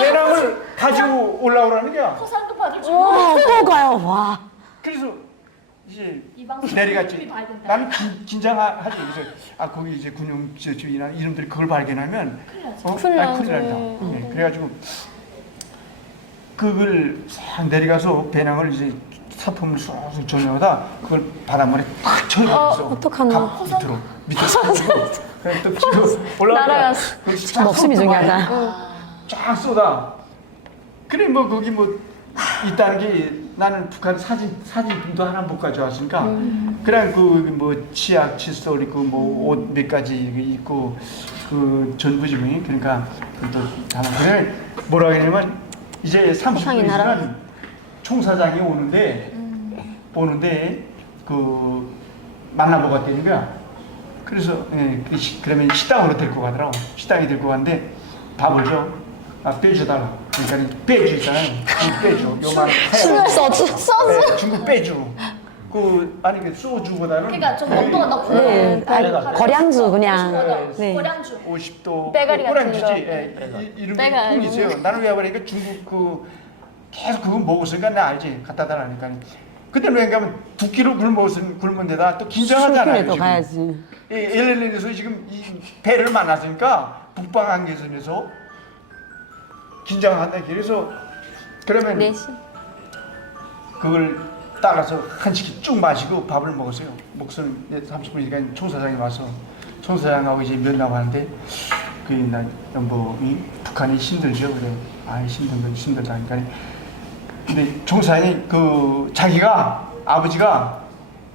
배낭을 가지고 올라오라는 거야. 포상도 받을 줄 또 가요. 와. 그래서 이제 이 방송 내려갔지. 봐야 된다. 나는 긴장하지. 그래서 거기 이제 군용 지도첩이나 이름들이 그걸 발견하면 큰일 나지. 큰일 난다. 네, 그래가지고 그걸 싹 내려가서 배낭을 이제 사품을 쏙쏙 전혀다 그걸 바닷물에 탁 쳐버렸어. 어떡하나. 밑으로 쳐가지고 그냥 또 치고 올라가. 날아갔어. 목숨이 중요하다. 쫙 쏟아. 그래 뭐 거기 뭐 있다는 게 나는 북한 사진도 하나 못 가져왔으니까 그냥 그 뭐 치약 칫솔 있고 뭐 옷 몇 가지 있고 그 전부지문이 그러니까 또 하나 그래 뭐라 그러냐면 이제 30분 있으면 총사장이 오는데 그 만나보고 갔다는 거야. 그래서 그러면 식당으로 데리고 가더라고. 식당에 데리고 갔는데 밥을 줘. 빼줘달라. 그러니까 빼주 있잖아요. 빼줘. 요만 소주. 중국 빼주. 아니 그 소주보다는 그러니까 좀 온도가 높은 네. 거량주 그냥. 네. 거량주. 50도 빼가리 같은 꼬량주지. 거. 이름 빼가 이 있어요. 나는 왜 그러니까 중국 계속 그거 먹었으니까 나 알지. 갖다 달라니까. 그때는 왜 가면 2kg 굶은 데다 또 긴장하잖아요. 또 가야지. LL에서 지금 이 배를 만났으니까 북방 한계선에서 긴장한다. 그래서 그러면 4시. 그걸 따라서 한 식기 쭉 마시고 밥을 먹었어요. 목소리 30분이니까 총사장이 와서 총사장하고 이제 면담하는데 이 북한이 힘들죠. 그래. 힘들다니까. 근데 총사장이 자기가 아버지가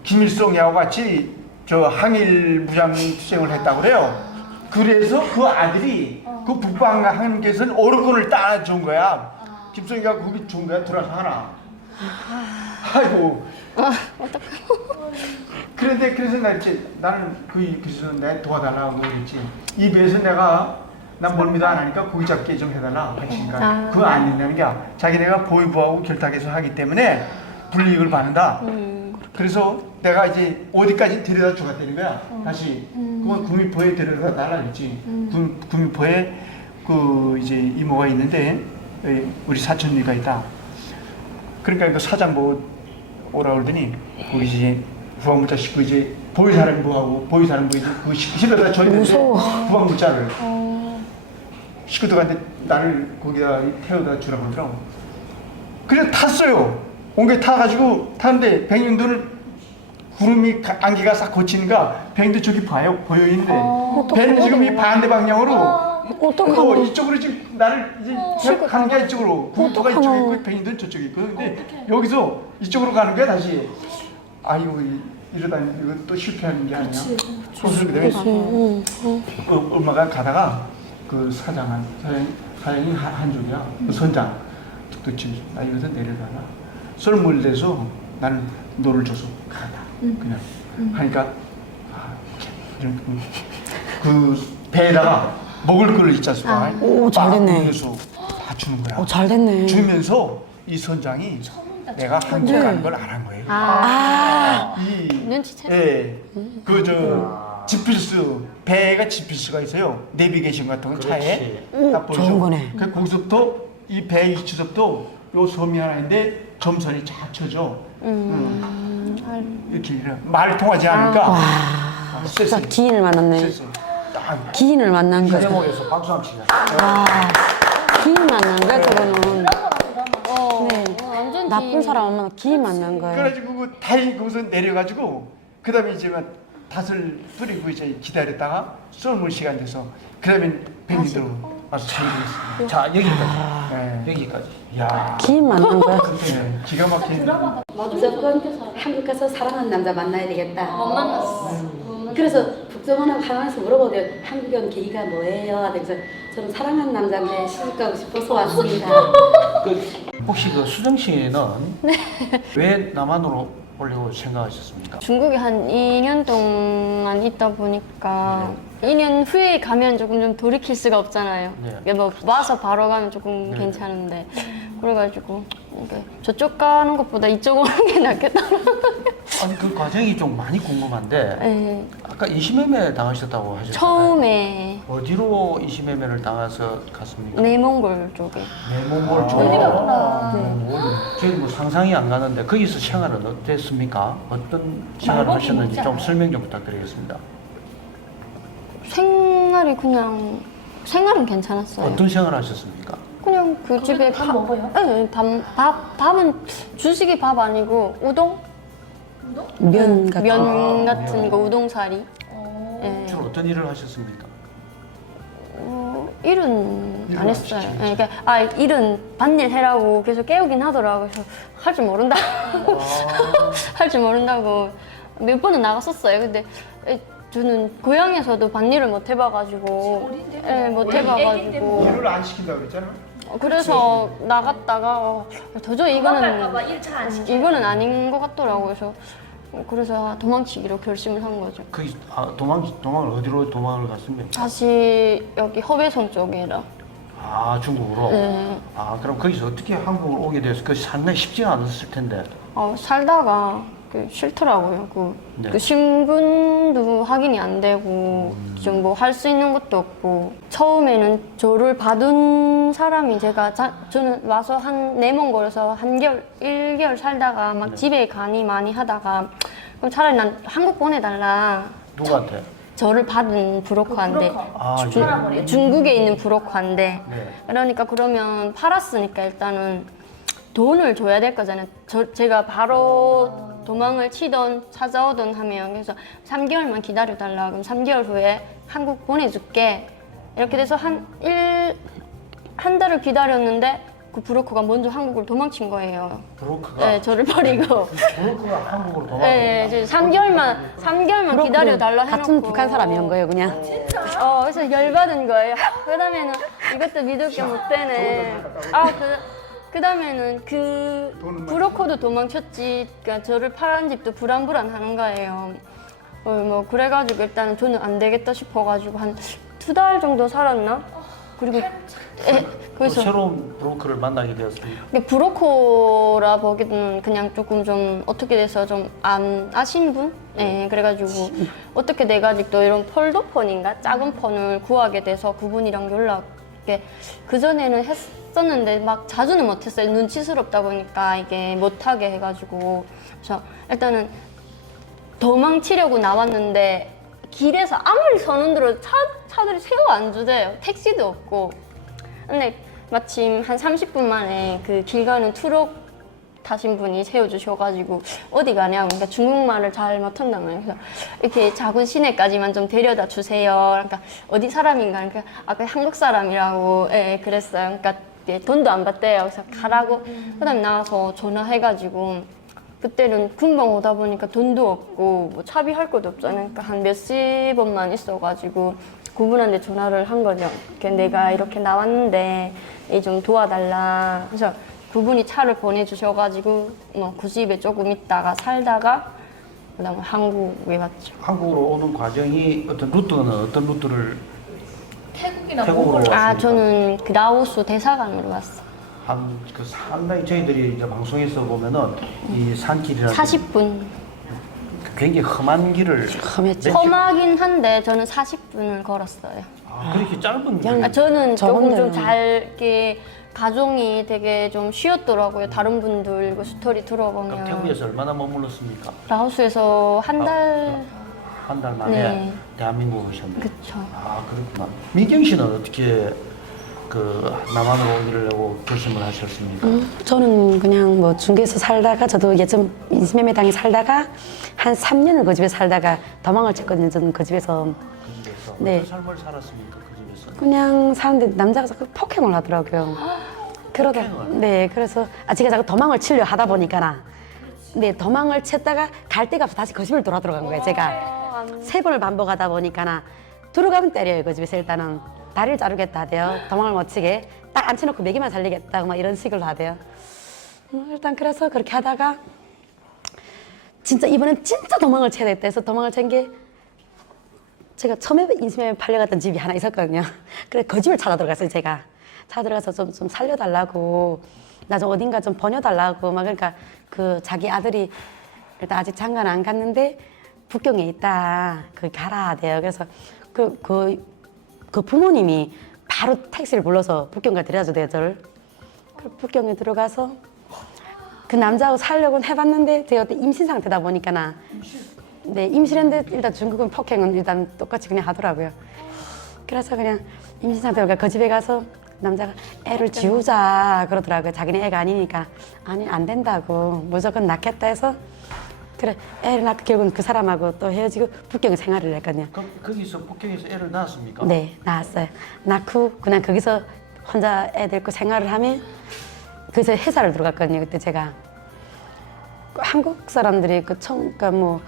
김일성이하고 같이 저 항일 무장 투쟁을 했다고 그래요. 그래서 그 아들이 그 북방 한계선 어르권을 따준 거야. 김성희가 거기 준 거야. 들어서 하나. 아이고. 그래서 나는 그래서 내가 도와달라고 그랬지. 이 배에서 난 멀미도 안 하니까 고기 잡게 좀 해달라. 그러니까 그거 안 된다는 게 자기네가 보위부하고 결탁해서 하기 때문에 불이익을 받는다. 그래서 내가 이제 어디까지 데려다 주겠다는 거야. 다시 그건 구미포에 데려다 달라 그랬지. 구미포에 이제 이모가 있는데 우리 사촌이가 있다. 그러니까 그 사장 오라 그러더니 거기 이제 부방물자 싣고 이제 보위사령부하고 이제 그 실어다 줘있는데 부방물자를 싣고 들어갔는데 나를 거기다 태워다 주라고 그러더라고. 그래서 탔어요. 옹게 타가지고 타는데 백령도는 구름이 안개가 싹 거치니까 백령도 저기 보여 있는데 배는 지금 이 반대 방향으로 이쪽으로 지금 나를 이제 가는 게 이쪽으로 구름도가 이쪽에 있고 백령도는 저쪽에 있고 근데 여기서 이쪽으로 가는 거야 다시. 아이고 이러다 이거 또 실패하는 게 아니야. 그래서 엄마가 가다가 그 사장이 한족이야. 그 선장 그치, 나 여기서 내려가나? 썰물 내서 나는 너를 줘서 가라. 그냥 하니까 오케이. 그 배에다가 먹을 거를 있잖아. 오, 잘 됐네. 그래서 다 주는 거야. 잘 됐네. 주면서 이 선장이 처음이다. 내가 한국이라는 걸 안 한 거예요. 아, 이 눈치챘어. 예, 그저 지필스 배가 지필스가 있어요. 내비게이션 같은 거 차에 딱 보이죠? 좋은 거네. 그 거기서부터 이 배 위치서부터 요 섬이 하나 있는데 점선이 쫙 쳐져. 이렇게 말 통하지 않으니까 진짜 기인을 만났네. 딱 기인을 만난 이 거야. 대목에서 박수 한번 치자. 와, 기인 만난 거야, 저거는. 드라마다 드라마. 네. 완전 나쁜 사람 엄마가 기인 만난 거예요. 그래가지고 그 다행히 거기서 내려가지고 그 다음에 이제 막 닷을 뿌리고 이제 기다렸다가 썰물 시간 돼서 그 다음에 뱀이들 와서 자기를 자, 여기까지. 했어요. 여기까지. 야. 기인 만난 거야. 네, 기가 막힌 드라마다. 무조건 한국 가서 사랑하는 남자 만나야 되겠다. 못 만났어. 그래서 국정원하고 하면서 물어보대요. 한국에 온 계기가 뭐예요? 그래서 저는 사랑하는 남자인데 시집 가고 싶어서 왔습니다. 혹시 그 수정 씨는 왜 남한으로 오려고 생각하셨습니까? 중국에 한 2년 동안 있다 보니까 2년 후에 가면 조금 좀 돌이킬 수가 없잖아요. 네. 이게 뭐 와서 바로 가면 조금 괜찮은데 그래가지고 이게 저쪽 가는 것보다 이쪽 오는 게 낫겠더라고요. 아니 그 과정이 좀 많이 궁금한데 네. 아까 인신매매 당하셨다고 하셨잖아요. 처음에 어디로 인신매매를 당해서 갔습니까? 내몽골 쪽에 내몽골 쪽. 어디 갔구나. 저희 뭐 상상이 안 가는데 거기서 생활은 어땠습니까? 어떤 생활을 말복이 하셨는지 좀 있잖아요. 설명 좀 부탁드리겠습니다. 생활이 그냥 생활은 괜찮았어요. 어떤 생활을 하셨습니까? 그냥 그 집에 밥 먹어요? 네, 밥은 주식이 밥 아니고 우동? 면 같은 거. 면 같은 거 우동사리. 어. 예. 주로 어떤 일을 하셨습니까? 일은 안 일은 했어요. 안 시키죠. 예, 그러니까 일은 반일 해라고 계속 깨우긴 하더라고요. 그래서 할 줄 모른다. 할 줄 모른다고 몇 번은 나갔었어요. 근데 저는 고향에서도 반일을 못 해봐가지고, 어린데 예, 못 원래 애기 해봐가지고. 때문에. 일을 안 시킨다고 그랬잖아. 그래서 나갔다가 도저히 도망갈까봐 1차 안 시켜. 이거는 아닌 것 같더라고요. 그래서 도망치기로 결심을 한 거죠. 그 도망을 어디로 도망을 갔습니까? 다시 여기 허베성 쪽이라. 아 중국으로. 네. 아 그럼 거기서 어떻게 한국으로 오게 돼서 그 상당히 쉽지는 않았을 텐데. 살다가 싫더라고요. 네. 그 신분도 확인이 안 되고 좀 뭐 할 수 있는 것도 없고 처음에는 저를 받은 사람이 저는 와서 한 내몽골에서 1개월 살다가 막 네. 집에 가니 많이 하다가 그럼 차라리 난 한국 보내달라. 누구한테? 저를 받은 브로커한테 브로커. 아 예. 중국에 있는 브로커인데 네. 그러니까 그러면 팔았으니까 일단은 돈을 줘야 될 거잖아요. 제가 바로 도망을 치던 찾아오던 하면 그래서 3개월만 기다려달라. 그럼 3개월 후에 한국 보내줄게. 이렇게 돼서 한 달을 기다렸는데 그 브로커가 먼저 한국을 도망친 거예요. 브로커가 네, 저를 버리고. 브로커가 한국으로 도망. 네, 이제 3개월만 기다려달라 해놓고. 같은 북한 사람이온 거예요, 그냥. 그래서 열받은 거예요. 그다음에는 이것도 믿을 게 못 되네. 그다음에는 그 브로커도 도망쳤지. 그러니까 저를 팔은 집도 불안불안하는 거예요. 뭐 그래가지고 일단은 저는 안 되겠다 싶어가지고 한 2달 정도 살았나? 그리고 그래서 새로운 브로커를 만나게 되었습니다. 근데 브로커라 보기는 그냥 조금 좀 어떻게 돼서 좀 안 아신 분? 네, 그래가지고 어떻게 돼가지고 또 이런 폴더폰인가 작은 폰을 구하게 돼서 그분이랑 연락에 그 전에는 했었는데 막 자주는 못했어요. 눈치스럽다 보니까 이게 못하게 해가지고 그래서 일단은 도망치려고 나왔는데 길에서 아무리 손흔 들어도 차들이 세워 안 주대요. 택시도 없고. 근데 마침 한 30분 만에 그 길 가는 트럭 타신 분이 세워주셔가지고 어디 가냐고. 그러니까 중국말을 잘 못한단 말이에요. 그래서 이렇게 작은 시내까지만 좀 데려다 주세요. 그러니까 어디 사람인가. 그러니까 그 한국 사람이라고 그랬어요. 그러니까 돈도 안 받대요. 그래서 가라고. 그다음에 나와서 전화해가지고 그때는 금방 오다 보니까 돈도 없고 뭐 차비할 것도 없잖아요. 그러니까 한 몇십 원만 있어가지고 그분한테 전화를 한 거죠. 내가 이렇게 나왔는데 좀 도와달라. 그래서 그분이 차를 보내주셔가지고 그 집에 조금 있다가 살다가 그다음에 한국에 왔죠. 한국으로 오는 과정이 어떤 루트는 어떤 루트를 태국이나 태국으로 몽골. 아 왔습니까? 저는 그 라오스 대사관으로 왔어요. 그 상당히 저희들이 이제 방송에서 보면은 이 산길이라는 40분. 굉장히 험한 길을 험했지. 몇 험하긴 한데 저는 40분을 걸었어요. 그렇게 짧은 그냥 아, 저는 조금 좀 저번에는 잘 이렇게 가정이 되게 좀 쉬웠더라고요. 다른 분들 그 스토리 그럼 들어보면 태국에서 얼마나 머물렀습니까? 라오스에서 한 달. 한 달 만에 네. 대한민국 오셨네요. 그쵸. 아 그렇구나. 민경 씨는 어떻게 그 남한으로 오기를 하고 결심을 하셨습니까? 저는 그냥 뭐 중계에서 살다가 저도 예전 인신매매당에 살다가 한 3년을 그 집에 살다가 도망을 쳤거든요. 저는 그 집에서 그 집에서 네. 어떤 삶을 살았습니까? 그 집에서? 그냥 사는데 남자가 자꾸 폭행을 하더라고요. 그러다 폭행을? 네 그래서 제가 자꾸 도망을 치려 하다 보니까 네 도망을 쳤다가 갈 데가 없어 다시 그 집을 돌아 들어간 거예요. 제가 3번을 반복하다 보니까 들어가면 때려요. 그 집에서 일단은 다리를 자르겠다 하대요. 도망을 못 치게 딱 앉혀놓고 먹이만 살리겠다 막 이런 식으로 하대요. 일단 그래서 그렇게 하다가 진짜 이번엔 진짜 도망을 쳐야 되겠다 해서 도망을 친 게 제가 처음에 인심에 팔려갔던 집이 하나 있었거든요. 그래서 그 집을 찾아 들어갔어요, 제가. 찾아 들어가서 좀 살려달라고, 나 좀 어딘가 좀 번여달라고, 막 그러니까 그 자기 아들이 일단 아직 장가는 안 갔는데 북경에 있다. 거기 가라 돼요. 그래서 그 부모님이 바로 택시를 불러서 북경까지 데려다 줘야 돼요, 저를. 그 북경에 들어가서 그 남자하고 살려고 해봤는데 제가 그때 임신 상태다 보니까 네, 임신했는데 일단 중국은 폭행은 일단 똑같이 그냥 하더라고요. 그래서 그냥 임신 상태가 그 집에 가서 남자가 애를 지우자 그러더라고요. 자기네 애가 아니니까 아니 안 된다고 무조건 낳겠다 해서 그래 애를 낳고 결국은 그 사람하고 또 헤어지고 북경 생활을 했거든요. 그럼 거기서 북경에서 애를 낳았습니까? 네, 낳았어요. 낳고 그냥 거기서 혼자 애 데리고 생활을 하면 거기서 회사를 들어갔거든요. 그때 제가 한국 사람들이 그러니까 뭐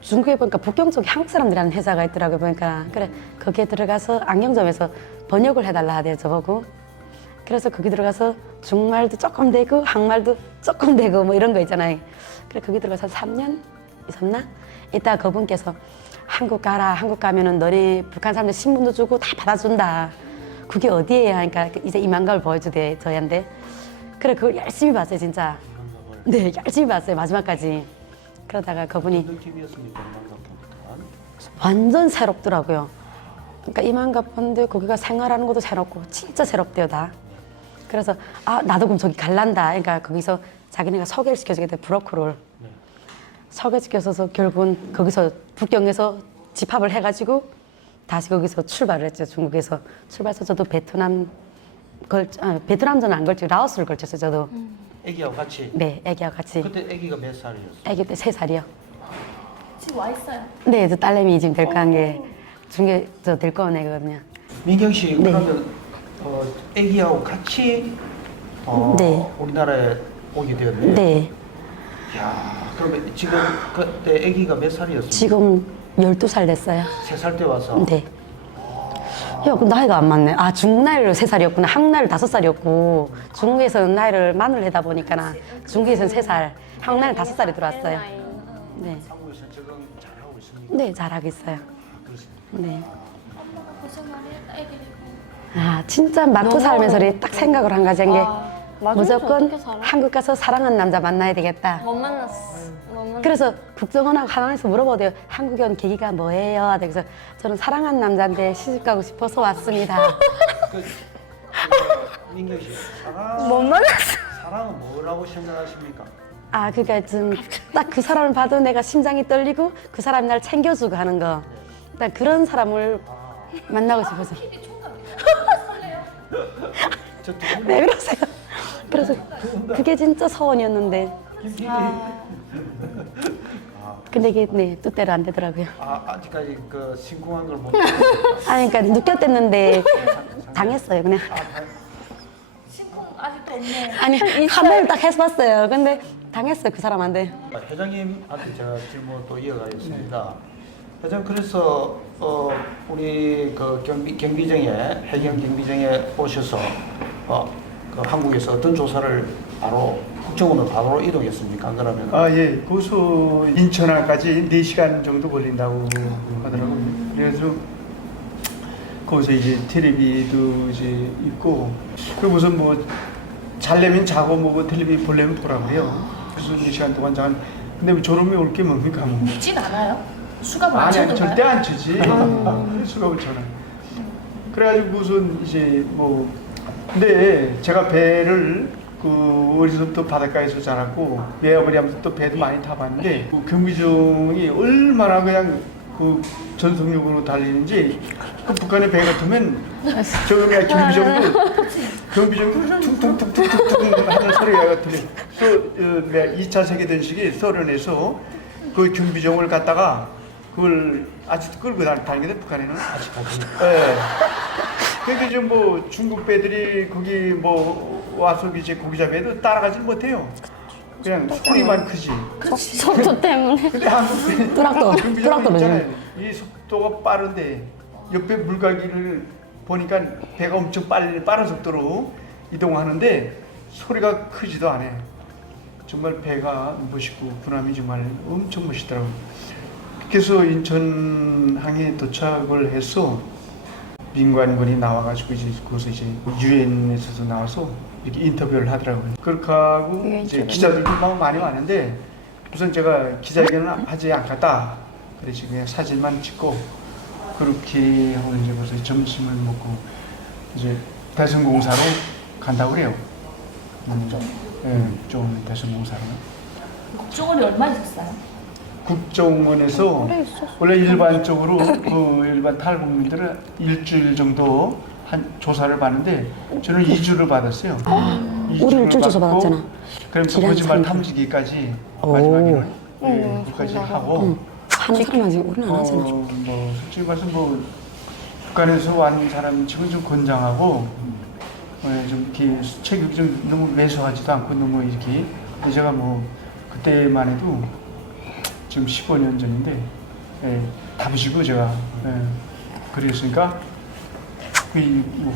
중국에 보니까 북경 쪽에 한국 사람들이 하는 회사가 있더라고요. 보니까 그래 거기에 들어가서 안경점에서 번역을 해달라 하대요. 저보고. 그래서 거기 들어가서 중말도 조금 되고 한말도 조금 되고 뭐 이런 거 있잖아요. 그래 거기 들어가서 3년 있었나? 이따 그분께서 한국 가라. 한국 가면은 너네 북한 사람들 신분도 주고 다 받아준다. 그게 어디에요? 하니까 이제 이만갑을 보여주대 저희한테. 그래 그걸 열심히 봤어요 진짜. 네 열심히 봤어요 마지막까지. 그러다가 그분이 어떤 TV였습니까? 완전 새롭더라고요. 그러니까 이만갑 봤는데 거기가 생활하는 것도 새롭고 진짜 새롭대요 다. 그래서 아 나도 그럼 저기 갈란다. 그러니까 거기서 자기네가 소개를 시켜주게 돼 브로커를. 소개시켜서 결국은 거기서 북경에서 집합을 해가지고 다시 거기서 출발을 했죠. 중국에서 출발해서 저도 베트남 베트남전은 안 걸치고 라오스를 걸쳤어요. 저도. 애기하고 같이? 네, 애기하고 같이. 그때 애기가 몇 살이었어요? 애기 때 3살이요. 지금 와 있어요. 네, 저 딸내미 지금 데리고 간 게 중계 저 데리고 온 애거든요. 민경 씨 네. 그러면 애기하고 같이 네. 우리나라에 오게 되었네요. 네, 야, 그러면 지금 그때 아기가 몇 살이었어요? 지금 12살 됐어요. 3살 때 와서? 네. 야, 그 나이가 안 맞네. 아, 중국 나이로 3살이었구나. 한국 나이로 5살이었고, 중국에서는 나이를 만으로 하다 보니까 중국에서는 3살, 한국 나이로 5살이 들어왔어요. 네. 한국에서 적응 잘하고 있습니까? 네, 잘하고 있어요. 그렇습니다. 네. 엄마가 고생 많이 했다 애들이고. 아, 진짜 맞고 살면서 딱 생각을 한 가지 한 게, 맞으면서 무조건 어떻게 살아? 한국 가서 사랑하는 남자 만나야 되겠다. 못 만났어. 못 만났어. 그래서 국정원하고 하나에서 물어보대요. 한국에 온 계기가 뭐예요? 그래서 저는 사랑하는 남자인데 시집 가고 싶어서 왔습니다. 민경 씨, 못 만났어. 사랑은 뭐라고 생각하십니까? 아, 그러니까 좀 딱 그 사람을 봐도 내가 심장이 떨리고 그 사람이 날 챙겨주고 하는 거. 딱 그런 사람을 만나고 싶어서. TV 총각이에요. 설레요. 저 두 분, 왜 그러세요? 그래서 그게 진짜 소원이었는데. 근데 이게 네, 뜻대로 안 되더라고요. 아직까지 그 심쿵한 걸 못. 아니, 그러니까 느꼈댔는데 당했어요, 그냥. 심쿵 아직도 없네. 아니, 한 번을 딱 해봤어요. 근데 당했어요, 그 사람한테. 회장님한테 제가 질문 또 이어가겠습니다. 회장 그래서 우리 그 경비정에 해경 경비정에 오셔서 그 그 한국에서 어떤 조사를 바로 국정원으로 바로 이동했습니까? 그러면 예. 고소 인천항까지 4시간 정도 걸린다고 하더라고요. 그래서 거기서 이제 텔레비도 이제 있고, 그 무슨 뭐 잘려면 자고 뭐고 텔레비 보려면 보라고요. 그래서 4시간 동안 잠. 근데 뭐 졸음이 올 게 뭡니까? 뭐. 묻진 않아요? 수갑을 안 아니, 쳐도 절대 안 치지. 수갑을 쳐놔. 그래가지고 무슨 이제 뭐, 근데 제가 배를 그 어디서부터 바닷가에서 자랐고 매화벌이 하면서 또 배도 많이 타봤는데 그 경비정이 얼마나 그냥 그 전속력으로 달리는지 그 북한의 배 같으면 저 그냥 경비정도 퉁퉁퉁퉁퉁 하는 소리가 들려. 또 2차 세계대전식이 소련에서 그 경비정을 갖다가 그걸 아직도 끌고 다니거든 북한에는. 아직까지. 예. 근데 이제 뭐 중국 배들이 거기 뭐 와서 이제 고기 잡아도 따라가지 못해요. 그냥 소리만 크지. 속도 때문에. 근데 한국 배 뚜락도 있잖아요. 이 속도가 빠른데 옆에 물갈기를 보니까 배가 엄청 빠른 속도로 이동하는데 소리가 크지도 않아요. 정말 배가 멋있고 군함이 정말 엄청 멋있더라고요. 그래서 인천항에 도착을 해서 민관군이 나와가지고 이제 거기서 이제 유엔에서도 나와서 이렇게 인터뷰를 하더라고요. 그렇게 하고 이제 기자들도 막 많이 왔는데 우선 제가 기자회견은 하지 않겠다. 그래서 그냥 사진만 찍고 그렇게 하고 이제 벌써 점심을 먹고 이제 대성공사로 간다고 그래요. 좀 대성공사로. 국정원이 얼마 있었어요? 국정원에서 원래 일반적으로 그 일반 탈북민들은 일주일 정도 한 조사를 받는데 저는 2주를 받았어요. 우리 일주일 조사 받았잖아. 그럼 또 지난 거짓말 3일. 탐지기까지 오. 마지막에는 여기까지 하고 하는 사람은 지금 우리는 안 하잖아. 뭐 솔직히 말해서 뭐 북한에서 왔는 사람 지금 좀 건장하고 좀 이렇게 체격이 좀 너무 매소하지도 않고 너무 이렇게 제가 뭐 그때만 해도 지금 15년 전인데 다부시고 제가 그랬으니까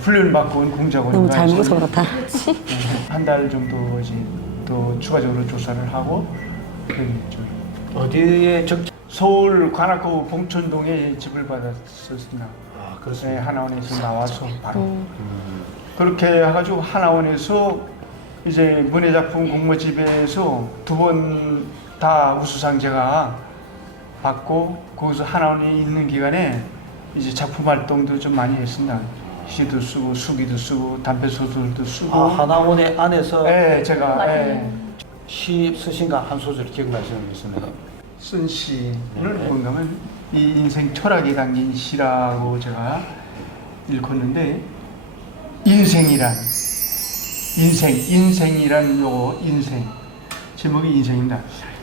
훈련 받고 온 공작원 너무 잘 먹어서 그렇다. 한 달 정도 이제 또 추가적으로 조사를 하고 어디에 서울 관악구 봉천동에 집을 받았었습니다. 아, 그렇습니다. 하나원에서 나와서 바로 그렇게 해가지고 하나원에서 이제 문예작품 공모집에서 2번 다 우수상 제가 받고 거기서 하나원에 있는 기간에 이제 작품 활동도 좀 많이 했습니다. 시도 쓰고 수기도 쓰고 단편 소설도 쓰고. 하나원의 안에서 제가 시 쓰신가 한 소절 기억나시는 게 있으면 쓴 시를 뭔가면 이 인생 철학이 담긴 시라고 제가 읽었는데 인생이란 요거 인생 제목이 인생입니다.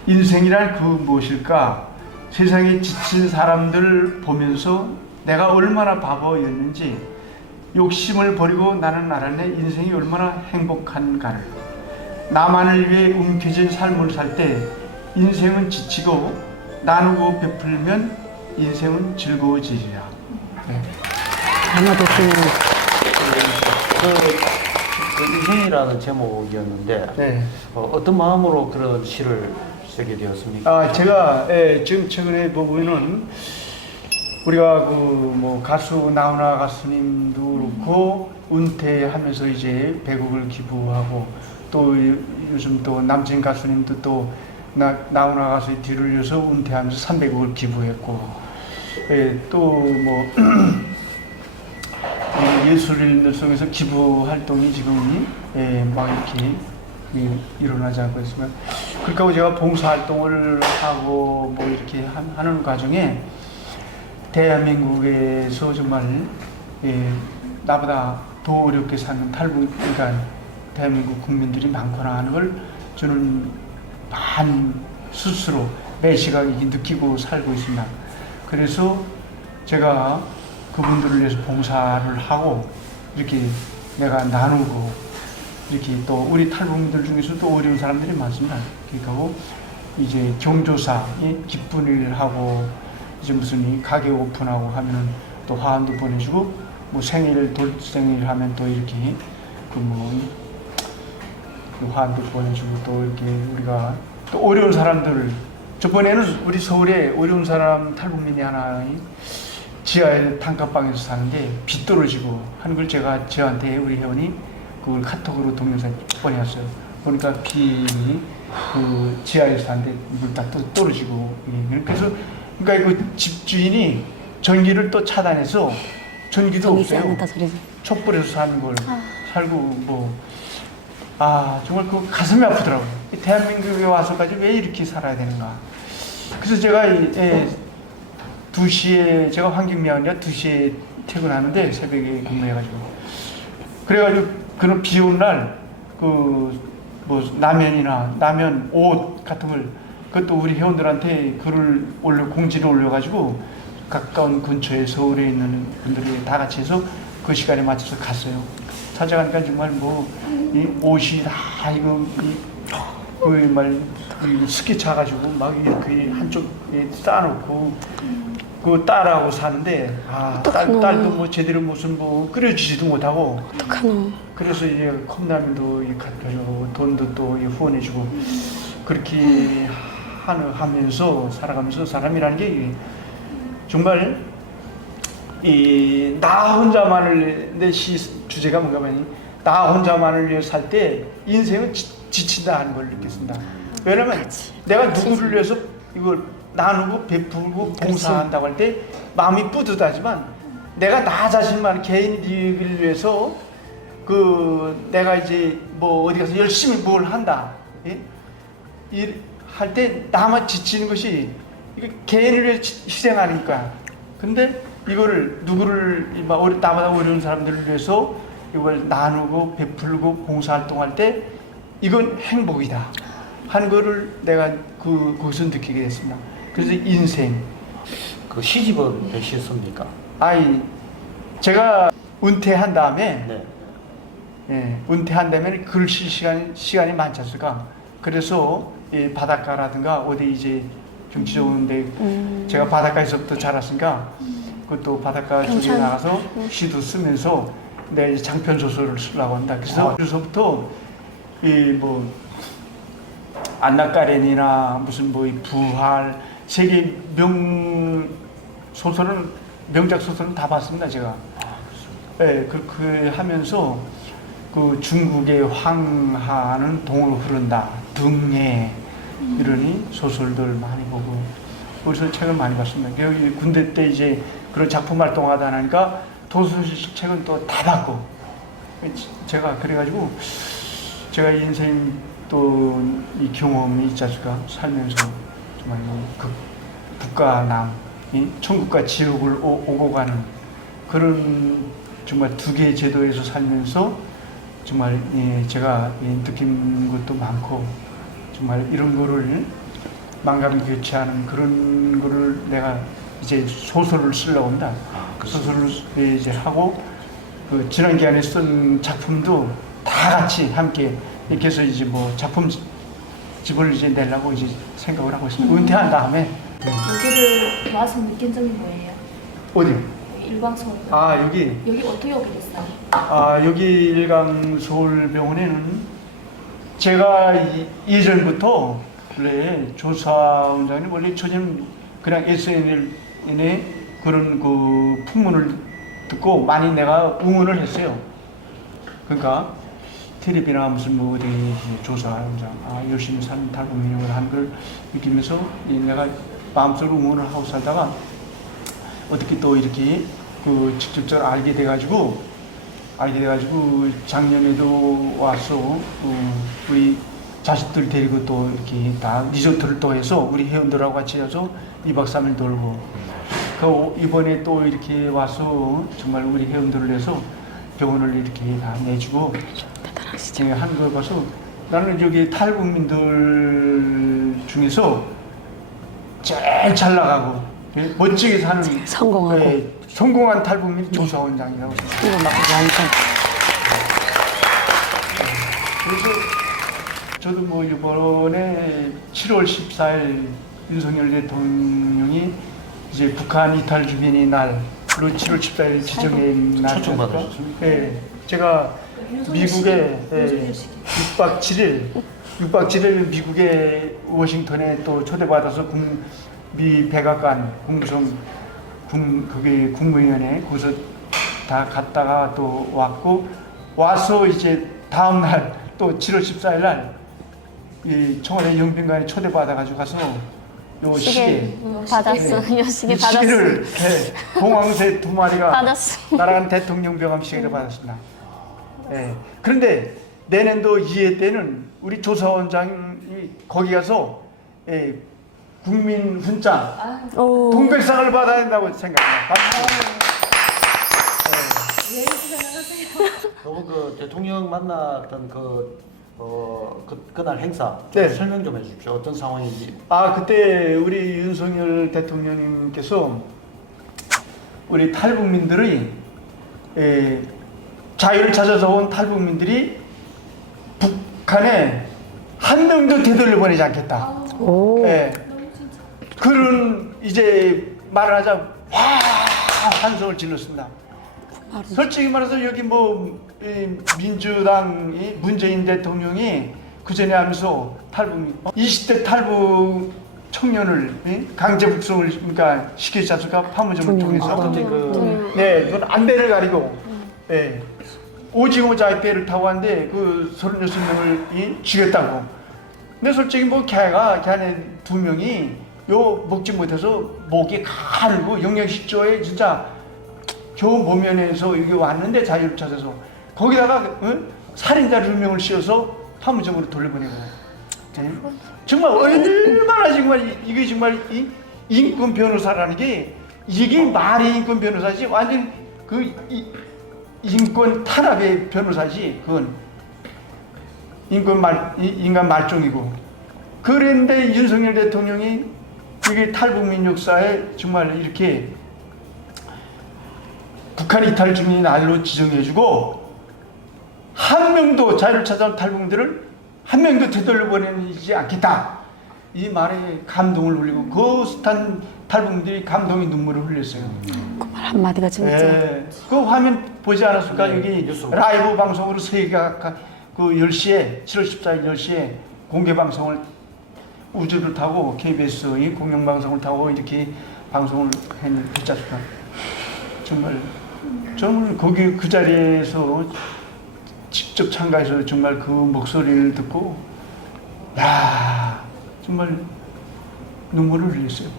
인생이란 그 무엇일까? 세상에 지친 사람들을 보면서 내가 얼마나 바보였는지 욕심을 버리고 나는 알아내 인생이 얼마나 행복한가를 나만을 위해 움켜진 삶을 살 때 인생은 지치고 나누고 베풀면 인생은 즐거워지리라. 아마도 그 인생이라는 제목이었는데 어떤 마음으로 그런 시를 쓰게 되었습니까? 제가 지금 최근에 보면은 우리가 그 뭐 가수 나훈아 가수님도 그렇고 은퇴하면서 이제 배국을 기부하고 또 요즘 또 남진 가수님도 또 나훈아 가수의 뒤를 이어서 은퇴하면서 300억을 기부했고 또 뭐 예술인들 속에서 기부 활동이 지금 막 이렇게 일어나지 않고 있으면 그러니까 제가 봉사 활동을 하고 뭐 이렇게 하는 과정에 대한민국에서 정말 나보다 더 어렵게 사는 그러니까 대한민국 국민들이 많구나 하는 걸 저는 스스로 매 시각 느끼고 살고 있습니다. 그래서 제가 그분들을 위해서 봉사를 하고 이렇게 내가 나누고 이렇게 또 우리 탈북민들 중에서도 어려운 사람들이 많습니다. 그러니까 이제 경조사, 기쁜 일을 하고 이제 무슨 가게 오픈하고 하면은 또 화환도 보내주고 뭐 생일 돌생일 하면 또 이렇게 그 뭐 화환도 보내주고 또 이렇게 우리가 또 어려운 사람들 저번에는 우리 서울에 어려운 사람 탈북민이 하나 지하에 단칸방에서 사는데 비 떨어지고 하는 걸 제가 저한테 우리 회원이 그걸 카톡으로 동영상 보내왔어요. 보니까 비 그 지하에서 사는데 물 다 떨어지고 그래서 그러니까 그 집주인이 전기를 또 차단해서 전기도 정리지 없어요. 않는다 소리지. 촛불에서 사는 걸 살고 뭐 정말 그 가슴이 아프더라고요. 이 대한민국에 와서까지 왜 이렇게 살아야 되는가. 그래서 제가 2시에 제가 환경미화원이라 2시에 퇴근하는데 새벽에 근무해가지고 그래가지고 그런 비 오는 날 그 뭐 라면 옷 같은 걸 그것도 우리 회원들한테 공지를 올려가지고 가까운 근처에 서울에 있는 분들이 다 같이 해서 그 시간에 맞춰서 갔어요. 찾아가니까 정말 뭐 이 옷이 다 이거 스키 차가지고 막 이렇게 한쪽에 쌓아놓고 그 딸하고 사는데 딸도 뭐 제대로 무슨 뭐 끓여주지도 못하고 어떡하노. 그래서 이제 컵라면도 갖다 주고 돈도 또 후원해주고 그렇게 하면서 살아가면서 사람이라는 게 정말 나 혼자만을 내 시 주제가 뭔가 하면 나 혼자만을 위해 살 때 인생은 지친다 하는 걸 느꼈습니다. 왜냐면 내가 누구를 위해서 이걸 나누고 베풀고 봉사한다고 할 때 마음이 뿌듯하지만 내가 나 자신만 개인 이익을 위해서 내가 이제 뭐 어디 가서 열심히 뭘 한다 할 때 나만 지치는 것이 이게 개인을 위해 희생하니까. 근데 이거를 나보다 어려운 사람들을 위해서 이걸 나누고 베풀고 봉사활동할 때 이건 행복이다 하는 거를 내가 거기서 느끼게 됐습니다. 그래서 인생. 그 시집은 되셨습니까? 제가 은퇴한 다음에 네. 은퇴한 다음에 글 쓸 시간이 많지 않습니까? 그래서 이 바닷가라든가 어디 이제 경치 좋은데 제가 바닷가에서부터 자랐으니까 그것도 바닷가 쪽에 나가서 시도 쓰면서 내 장편 소설을 쓰려고 한다. 그래서부터 안나까렌이나 무슨 이 부활 세계 명작 소설은 다 봤습니다. 제가. 그렇게 하면서 그 중국의 황하는 동을 흐른다 등의 이러니 소설들 많이 보고 그래서 책을 많이 봤습니다. 여기 군대 때 이제 그런 작품 활동하다 하니까 도서실 책은 또 다 봤고 제가 그래가지고 제가 인생 또 이 경험이 있지 않습니까? 살면서 정말 북과 남, 천국과 지옥을 오고 가는 그런 정말 두 개의 제도에서 살면서 정말 제가 느낀 것도 많고 정말 이런 거를 만감이 교체하는 그런 거를 내가 이제 소설을 쓰려고 합니다. 소설을 이제 하고 그 지난 기간에 쓴 작품도 다 같이 함께 이렇게 해서 이제 뭐 작품집을 이제 내려고 이제 생각을 하고 있습니다. 은퇴한 다음에 여기를 와서 느낀 점이 뭐예요? 어디요? 일광서울병원. 여기 어떻게 오게 됐어요? 여기 일광서울병원에는 제가 예전부터 원래 조사원장님 원래 저는 그냥 SNL의 그런 그 풍문을 듣고 많이 내가 응원을 했어요. 그러니까 텔레비나 무슨 뭐 어디 조사원장 열심히 사는 탈북민을 하는 걸 느끼면서 내가 마음속으로 응원을 하고 살다가 어떻게 또 이렇게 직접적으로 알게 돼가지고 작년에도 와서 우리 자식들 데리고 또 이렇게 다 리조트를 또 해서 우리 회원들하고 같이 해서 2박 3일 놀고 이번에 또 이렇게 와서 정말 우리 회원들을 위해서 병원을 이렇게 다 내주고 한 걸 봐서 나는 여기 탈북민들 중에서 제일 잘 나가고 멋지게 사는 성공한 탈북민 조사원장이라고 생각합니다. 그래서 저도 뭐 이번에 7월 14일 윤석열 대통령이 이제 북한 이탈 주민의 날로 7월 14일 지정된 날. 초청받으셨습니까? 제가 미국에 6박 7일 미국의 워싱턴에 또 초대받아서 미 백악관 그게 국무위원회 거기서 다 갔다가 또 왔고 와서 이제 다음 날 또 7월 14일 날 이 청와대 영빈관에 초대받아가지고 가서 요 시계 받았어. 요 시계 받았어. 시계를 공황새 2마리가 받았어. 날아간 대통령병함 시계를 받았습니다. 예. 그런데 내년도 2회 때는 우리 조사원장이 거기 가서 국민 훈장 동백상을 받아야 된다고 생각합니다. 너무 그 대통령 만났던 그날 행사 네. 설명 좀 해주십시오. 어떤 상황인지. 그때 우리 윤석열 대통령님께서 우리 탈북민들의 자유를 찾아서 온 탈북민들이 북한에 한 명도 되돌려보내지 않겠다. 오. 예. 그런 이제 말을 하자 와 환성을 질렀습니다. 솔직히 말해서 여기 민주당이 문재인 대통령이 그 전에 하면서 20대 탈북 청년을 강제 북송을 그러니까 시키지 않습니까? 파무점을 통해서. 그건 안배를 가리고 오징어 자이배를 타고 왔는데 그 36명을 죽였다고. 근데 솔직히 걔네 2명이 요 먹지 못해서 목이 가르고 영양실조에 진짜 겨우 모면에서 여기 왔는데 자유를 찾아서 거기다가 살인자 2명을 씌워서 파무점으로 돌려보내고. 정말 얼마나 정말 이게 정말 인권 변호사라는 게 이게 말이 인권 변호사지 완전 인권 탄압의 변호사지. 그건 인간 말종이고. 그런데 윤석열 대통령이 이게 탈북민 역사에 정말 이렇게 북한 이탈 주민 날로 지정해주고 한 명도 자유를 찾아온 탈북민들을 한 명도 되돌려보내지 않겠다. 이 말에 감동을 흘리고 그 숱한 탈북민들이 감동의 눈물을 흘렸어요. 그 말 한마디가 진짜. 그 화면 보지 않았습니까? 네, 여기 뉴스. 라이브 방송으로 세계가 그 10시에 7월 14일 10시에 공개 방송을 우주를 타고 KBS의 공영방송을 타고 이렇게 방송을 했지 않습니까? 정말 저는 거기 그 자리에서 직접 참가해서 정말 그 목소리를 듣고 야 정말 눈물을 흘렸어요.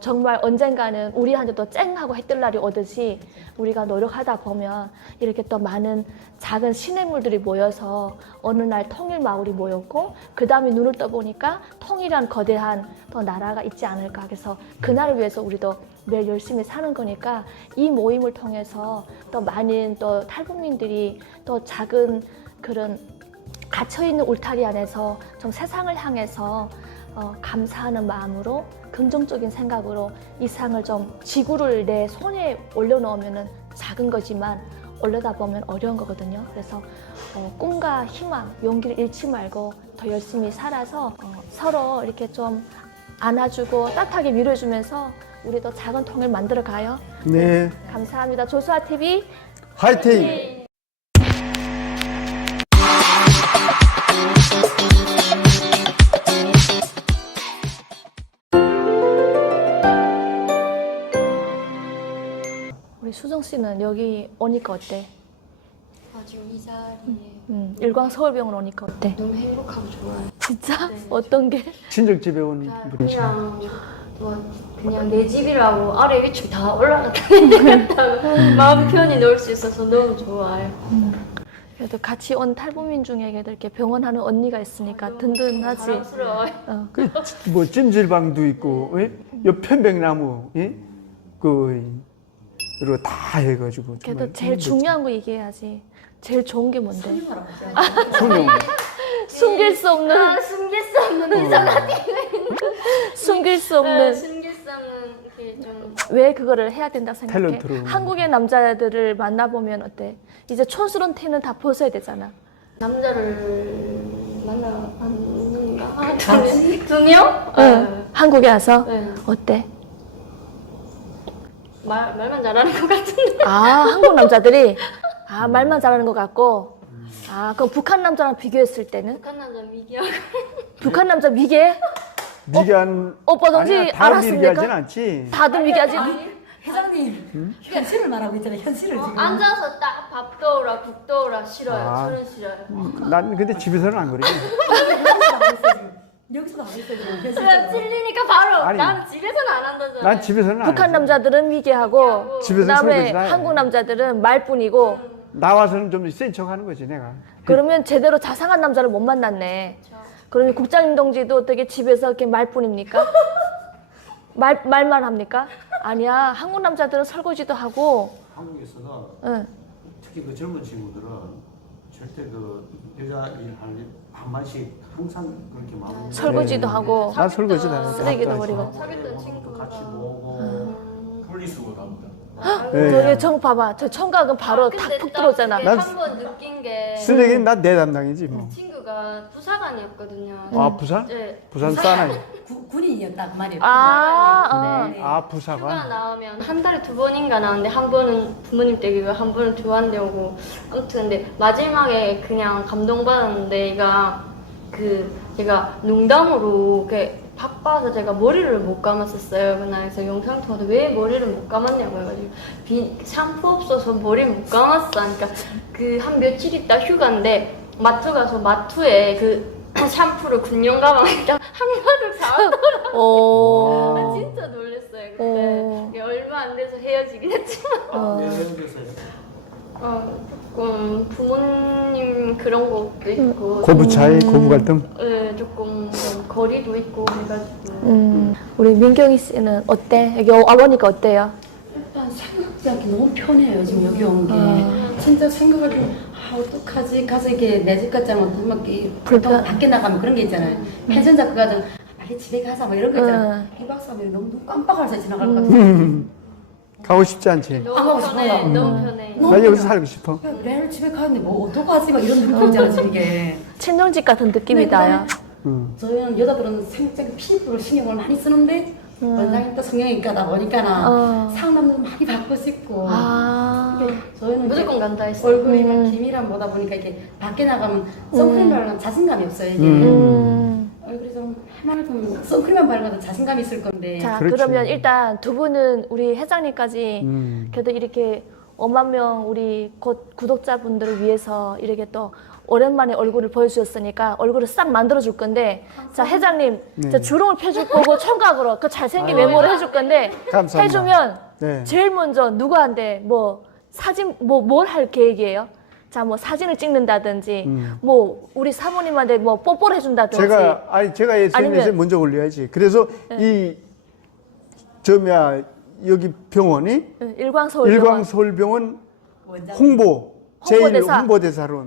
정말 언젠가는 우리한테도 쨍하고 해뜰 날이 오듯이 우리가 노력하다 보면 이렇게 또 많은 작은 시냇물들이 모여서 어느 날 통일마을이 모였고 그 다음에 눈을 떠보니까 통일한 거대한 또 나라가 있지 않을까. 그래서 그날을 위해서 우리도 매일 열심히 사는 거니까 이 모임을 통해서 또 많은 또 탈북민들이 또 작은 그런 갇혀있는 울타리 안에서 좀 세상을 향해서 감사하는 마음으로 긍정적인 생각으로 이 상을 좀 지구를 내 손에 올려놓으면 작은 거지만 올려다 보면 어려운 거거든요. 그래서 꿈과 희망, 용기를 잃지 말고 더 열심히 살아서 서로 이렇게 좀 안아주고 따뜻하게 밀어주면서 우리도 작은 통일 만들어 가요. 네, 감사합니다. 조수아 TV 화이팅! 우리 수정 씨는 여기 오니까 어때? 지금 이 자리에 일광 서울병원 오니까 어때? 너무 행복하고 좋아요. 진짜? 어떤 게? 친정집에 온 분이죠. 그냥 내 집이라고 아래 위층 다 올라갔다 내려갔다가 마음 편히 놀 수 있어서 너무 좋아요. 그래도 같이 온 탈북민 중에 이렇게 병원하는 언니가 있으니까 든든하지. 사랑스러워요. 뭐 찜질방도 있고, 옆 편백나무, 그리고 다 해가지고. 그래도 정말 제일 중요한 거 얘기해야지. 제일 좋은 게 뭔데? 소녀. 숨길 수 없는 숨길 수 없는 이상한 숨길 수 없는 숨길 수 없는 이렇게 좀 왜 그거를 해야 된다 생각해? 탤런트로. 한국의 남자들을 만나보면 어때? 이제 촌스러운 티는 다 벗어야 되잖아. 남자를 만나봤는가? 같이? 두 명? 응. 한국에 와서 네. 어때? 말만 잘하는 것 같은데. 아, 한국 남자들이 말만 잘하는 것 같고. 그럼 북한 남자랑 비교했을 때는? 북한 남자 미기하고. 북한 남자 미개? 미개한 오빠 동지 아니야, 다 알았습니까? 미개하진 않지. 다들 미개하지? 회장님 현실을 말하고 있잖아요. 현실을 지금. 앉아서 딱 밥 떠오라, 국 떠오라 싫어요. 아. 저는 싫어요. 난 근데 집에서는 안 그러지. 여기서도 안 했어요 지금. 그냥 현실적으로. 찔리니까 바로 아니. 나는 집에서는 안 한다잖아요. 난 집에서는 안 북한 하지. 남자들은 미개하고 집에서 그다음에 설거지나 해. 한국 남자들은 말뿐이고 나와서는 좀 센 척하는 거지 내가. 그러면 제대로 자상한 남자를 못 만났네. 그러면 국장님 동지도 어떻게 집에서 이렇게 말뿐입니까? 말만 합니까? 아니야. 한국 남자들은 설거지도 하고. 한국에서는 응. 특히 그 젊은 친구들은 절대 그 여자 일할 반반씩 항상 그렇게 마음 설거지도 하고. 나 설거지 다 쓰레기도 하지. 버리고. 사귀었던 친구가 같이 모으고 분리수거 나온다. 예. 저기 청 봐봐. 저 청각은 바로 다 푹 들어오잖아. 난 한번 느낀 게 쓰레기는 난 내 담당이지 뭐. 친구가 부사관이었거든요. 아 부산? 네. 부산 사나이. 군인이었다 그 말이에요. 네. 아 휴가 부사관. 나오면 한 달에 2번인가 나오는데 한 번은 부모님 댁이고 한 번은 교환대 오고 아무튼 근데 마지막에 그냥 감동받았는데 제가 농담으로 바빠서 제가 머리를 못 감았었어요. 그날에서 영상 통화도 왜 머리를 못 감았냐고 해가지고 샴푸 없어서 머리를 못 감았어. 그러니까 그 한 며칠 있다 휴가인데 마트 가서 마트에 그 샴푸를 군용 가방에다 한 가득 사왔더라고요. 오. 나 진짜 놀랐어요 그때. 오. 이게 얼마 안 돼서 헤어지긴 했지만 내 생각에서 조금 부모님 그런 것도 있고 고부 차이, 고부 갈등. 네, 조금 거리도 있고 해가지고 우리 민경이 씨는 어때? 여기 아버니까 어때요? 일단 생각지 않게 너무 편해요 지금 여기 온 게. 진짜 생각하기 어떡하지? 가서 이렇게 내 집 같지 않고 막 불편. 밖에 나가면 그런 게 있잖아요. 펜션 잡고 가서 빨리 집에 가자 뭐 이런 거 있잖아요. 2박 3일 너무 눈 깜빡하면서 지나갈 것 같아요. 가고 싶지 않지. 너무 가고 편해. 싶어요. 너무 편해. 나 여기서 살고 싶어. 내일 집에 가는데 뭐 어떡하지? 막 이런 느낌 있잖아 지금 이게. 친정집 같은 느낌이다요. 저희는 여자들은 생장 피부를 신경을 많이 쓰는데 원장님 또 성형외과다 보니까나 상담도 많이 받고 싶고 근데 저희는 무조건 이제 간다 했어요. 얼굴이 막 기미랑 보다 보니까 이렇게 밖에 나가면 선크림 바르면 자신감이 없어요 이게 얼굴이 좀 해맑으면 선크림만 바르면 자신감이 있을 건데 자, 그렇지. 그러면 일단 두 분은 우리 회장님까지 그래도 이렇게 5만 명 우리 곧 구독자분들을 위해서 이렇게 또 오랜만에 얼굴을 보여주셨으니까 얼굴을 싹 만들어줄 건데 자 회장님 자 주름을 펴줄 거고 청각으로 그 잘생긴 외모를 해줄 건데 감사합니다. 해주면 네. 제일 먼저 누구한테 뭐 사진 뭘 할 계획이에요? 자 뭐 사진을 찍는다든지 뭐 우리 사모님한테 뭐 뽀뽀를 해준다든지 제가 SNS에 아니면- 먼저 올려야지. 그래서 여기 병원이 응, 일광서울 일광서울병원 원장 홍보 제일 홍보대사. 홍보대사로.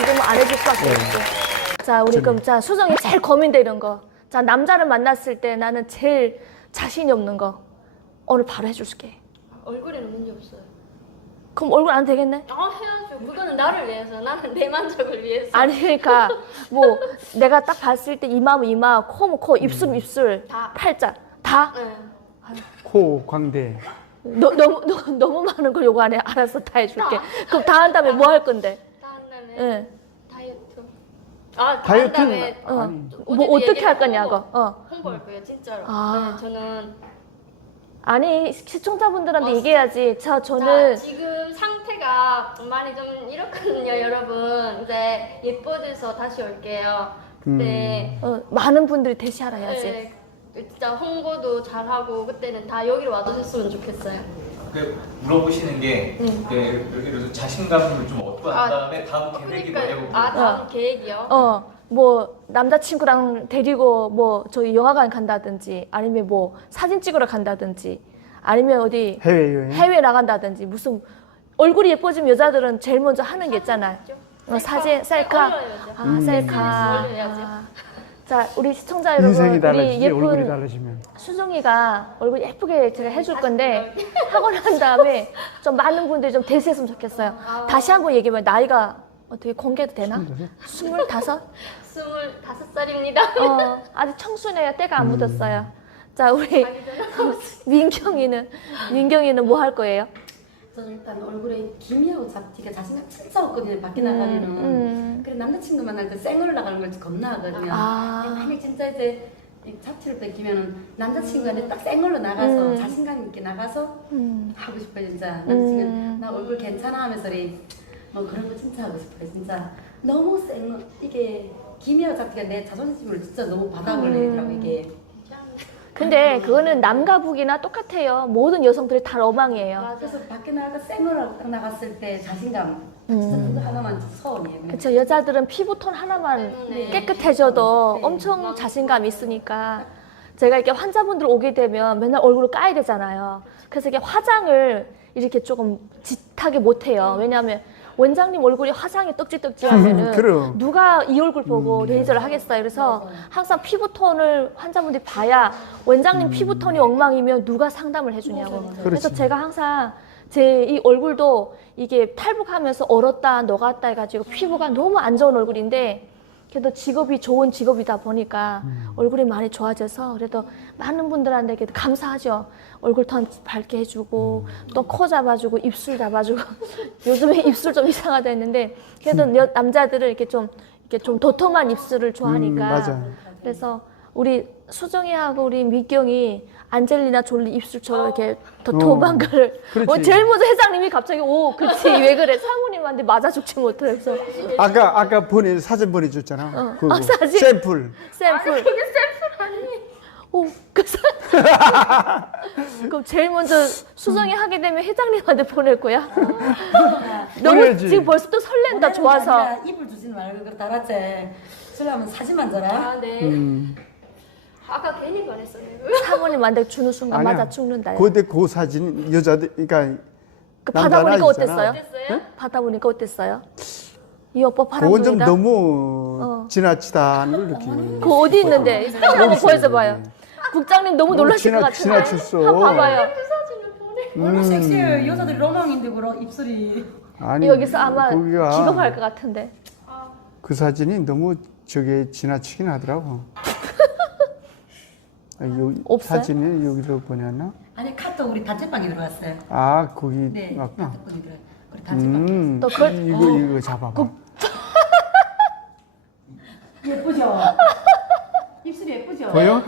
이거는 안 해줄 수밖에 없고. 자, 우리 그럼 자 수정이 제일 고민되는 거. 자, 남자를 만났을 때 나는 제일 자신이 없는 거. 오늘 바로 해줄게. 얼굴에는 문제 없어요. 그럼 얼굴 안 되겠네? 해야죠. 그거는 나를 위해서. 나는 내 만족을 위해서. 아니 그러니까 뭐 내가 딱 봤을 때 이마면 이마, 코면 코, 입술 입술, 다. 팔자 다. 네. 코 광대. 너무 많은 걸 요구하네. 알았어, 다 해줄게. 그럼 다 한 다음에 뭐 할 건데? 다 한 다음에 응. 다이어트. 다 다이어트는 한 다음에 아니. 뭐 어떻게 할 거냐고. 홍보할 거예요, 진짜로. 아. 네, 저는 아니 시청자분들한테 얘기해야지. 자, 저는 지금 상태가 많이 좀 이렇거든요, 여러분. 이제 예뻐져서 다시 올게요. 그때 많은 분들이 대시하라 해야지. 네, 진짜 홍보도 잘하고 그때는 다 여기로 와주셨으면 좋겠어요. 물어보시는 게 여기로 자신감을 좀 얻고 난 다음에 다음 계획이 뭐냐고 다음 계획이요? 뭐 남자친구랑 데리고 뭐 저희 영화관 간다든지 아니면 뭐 사진 찍으러 간다든지 아니면 어디 해외여행. 해외 나간다든지 무슨 얼굴이 예뻐지면 여자들은 제일 먼저 하는 게 있잖아요. 사진 셀카. 올려야죠. 셀카. 올려야죠. 자, 우리 시청자 여러분, 인생이 우리 달라지지 얼굴이 예쁜 달라지면. 수정이가 얼굴 예쁘게 제가 해줄 건데 하고 난 다음에 좀 많은 분들이 좀 대시했으면 좋겠어요. 다시 한번 얘기해봐요. 나이가 어떻게 공개도 되나? 25? 25살입니다. 아직 청순해요. 때가 안 묻었어요. 자, 우리 민경이는 뭐 할 거예요? 저는 일단 얼굴에 기미하고 잡티가 자신감 진짜 없거든요. 밖에 나가면은. 그래 남자친구 만날 때 쌩얼 나가는 걸 겁나거든요. 만약 진짜 이제 잡티를 뺏기면은 남자친구한테 딱 쌩얼로 나가서 자신감 있게 나가서 하고 싶어요 진짜. 남자친구 나 얼굴 괜찮아 하면서 뭐 그런 거 진짜 하고 싶어요 진짜. 너무 쌩얼 이게 기미하고 잡티가 내 자존심을 진짜 너무 바닥을내더라고 이게. 근데 그거는 남과 북이나 똑같아요. 모든 여성들이 다 로망이에요. 그래서 밖에 나가 쌩얼하고 딱 나갔을 때 자신감 진짜 그거 하나만 진짜 서운해요. 그쵸. 여자들은 피부톤 하나만 깨끗해져도 엄청 자신감이 있으니까 제가 이렇게 환자분들 오게 되면 맨날 얼굴을 까야 되잖아요. 그래서 이게 화장을 이렇게 조금 짙하게 못해요. 왜냐하면 원장님 얼굴이 화장이 떡지떡지하면은 그럼. 누가 이 얼굴 보고 레이저를 하겠어요. 그래서 항상 피부톤을 환자분들이 봐야 원장님 피부톤이 엉망이면 누가 상담을 해주냐고. 그래서 제가 항상 제 이 얼굴도 이게 탈북하면서 얼었다 녹았다 해가지고 피부가 너무 안 좋은 얼굴인데 그래도 직업이 좋은 직업이다 보니까 얼굴이 많이 좋아져서 그래도 많은 분들한테 그래도 감사하죠. 얼굴 톤 밝게 해주고 또 코 잡아주고 입술 잡아주고 요즘에 입술 좀 이상하다 했는데 그래도 남자들은 이렇게 좀 도톰한 입술을 좋아하니까 맞아. 그래서 우리 수정이하고 우리 미경이 안젤리나 졸리 입술처럼 이렇게 도톰한 거를 그렇지. 제일 먼저 회장님이 갑자기 그치 왜 그래 사모님한테 맞아 죽지 못해 그래서 아까 사진 보내줬잖아. 그거. 사진. 샘플. 샘플. 그게 샘플 아니에요. 그럼 제일 먼저 수정이 하게 되면 회장님한테 보낼 거야? 너무 보내야지. 지금 벌써 또 설렌다 좋아서. 입을 주지 말고 그렇다 알았지? 술하면 사진만 줘라. 아, 네. 아까 괜히 말했어요. 사모님한테 주는 순간 아니야. 맞아 죽는다. 그때 그 사진 여자들 그러니까 받아보니까 어땠어요? 어땠어요? 받아보니까 어땠어요? 이 오빠 그건 좀 바람둥이다. 너무 지나치다는 이렇게. 그 어디 있는데? 사진 한번 보여줘봐요. 국장님 너무 놀라실 것 같은데. 지나쳤어. 한번 봐봐요. 얼굴 섹시해. 여자들이 로망인데 그럼 입술이. 아니 여기서 아마 거기가 기겁할 것 같은데. 그 사진이 너무 저게 지나치긴 하더라고. 없어요? 사진이 여기서 보냐나? 아니 카톡 우리 단체방에 들어왔어요. 아 거기 네. 맞구나. 카톡이 들어. 우리 단체방. 또 그걸- 이거 잡아봐. 예쁘죠? 입술이 예쁘죠? 보여?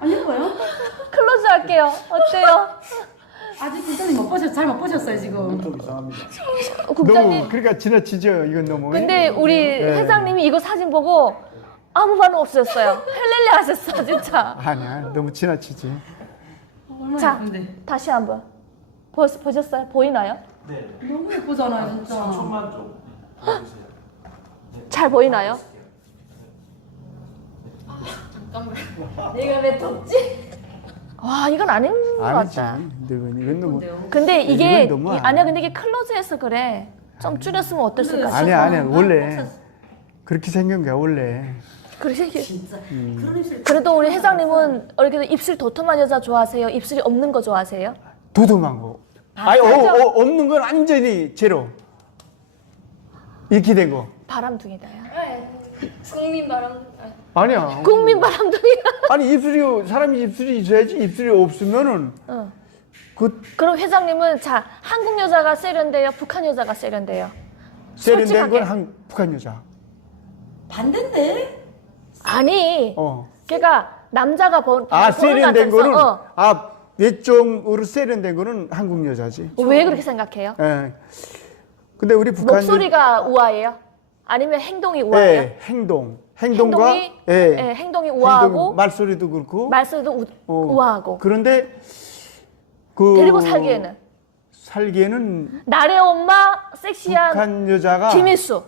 안 예뻐요? 클로즈 할게요. 어때요? 아직 국장님 못 보셨 잘 못 보셨어요 지금. 좀 이상합니다. 국장님. 너무 그러니까 지나치죠. 이건 너무. 근데 우리 네. 회장님이 이거 사진 보고 아무 반응 없으셨어요. 헬렐레 하셨어 진짜. 아니야 너무 지나치지. 얼마나 자, 예쁜데. 다시 한번. 보셨어요? 보이나요? 너무 예쁘잖아요 진짜. 천만 좀 보여주세요. 잘 보이나요? 내가 왜 덥지? 와 이건 아닌 것 아니지. 같다. 이건 너무. 근데 이게 이건 너무 아니야. 근데 이게 클로즈해서 그래. 좀 줄였으면 어땠을까 싶어. 아니야 원래 그렇게 생긴 거야 원래. 그래 진짜. 그런 입술. 그래도 우리 회장님은 이렇게 입술 도톰한 여자 좋아하세요? 입술이 없는 거 좋아하세요? 도톰한 거. 아니 없는 건 완전히 제로. 이렇게 된 거. 바람둥이다요. 국민 바람. 아니야. 국민 바람둥이야. 아니 사람이 입술이 있어야지. 입술이 없으면은 응. 그 그럼 회장님은 자 한국 여자가 세련돼요? 북한 여자가 세련돼요? 세련된 솔직하게. 건 북한 여자. 반대인데? 아니. 어. 걔가 남자가 보는 세련된 관점에서, 거는 외적으로 세련된 거는 한국 여자지. 왜 그렇게 생각해요? 예. 근데 우리 북한 목소리가 우아해요? 아니면 행동이 우아해요? 예, 행동과 행동이 우아하고 말소리도 그렇고 말소리도 우아하고 그런데 그 데리고 살기에는 살기에는 엄마 섹시한 북한 여자가 김일수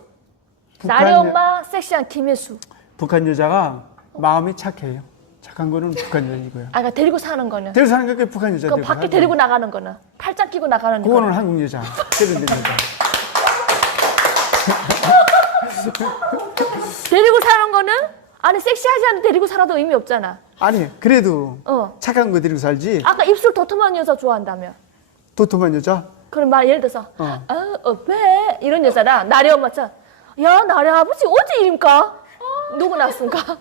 북한 나래 여- 엄마 섹시한 김일수 북한 여자가 마음이 착해요. 착한 거는 북한 여자이고요. 그러니까 데리고 사는 거는 데리고 사는 게 북한 여자. 그 밖에 데리고 나가는 거는 팔짱 끼고 나가는 그거는 거는 한국 여자. 세련된 여자. 데리고 사는 거는 아니 섹시하지 않은데 데리고 살아도 의미 없잖아. 아니 그래도 어. 착한 거 데리고 살지. 아까 입술 도톰한 여자 좋아한다며. 도톰한 여자. 그럼 말 예를 들어서 어. 오빠 이런 여자랑 나래 엄마처럼 야, 나래 아버지 어제 일입니까? 누구 낳습니까?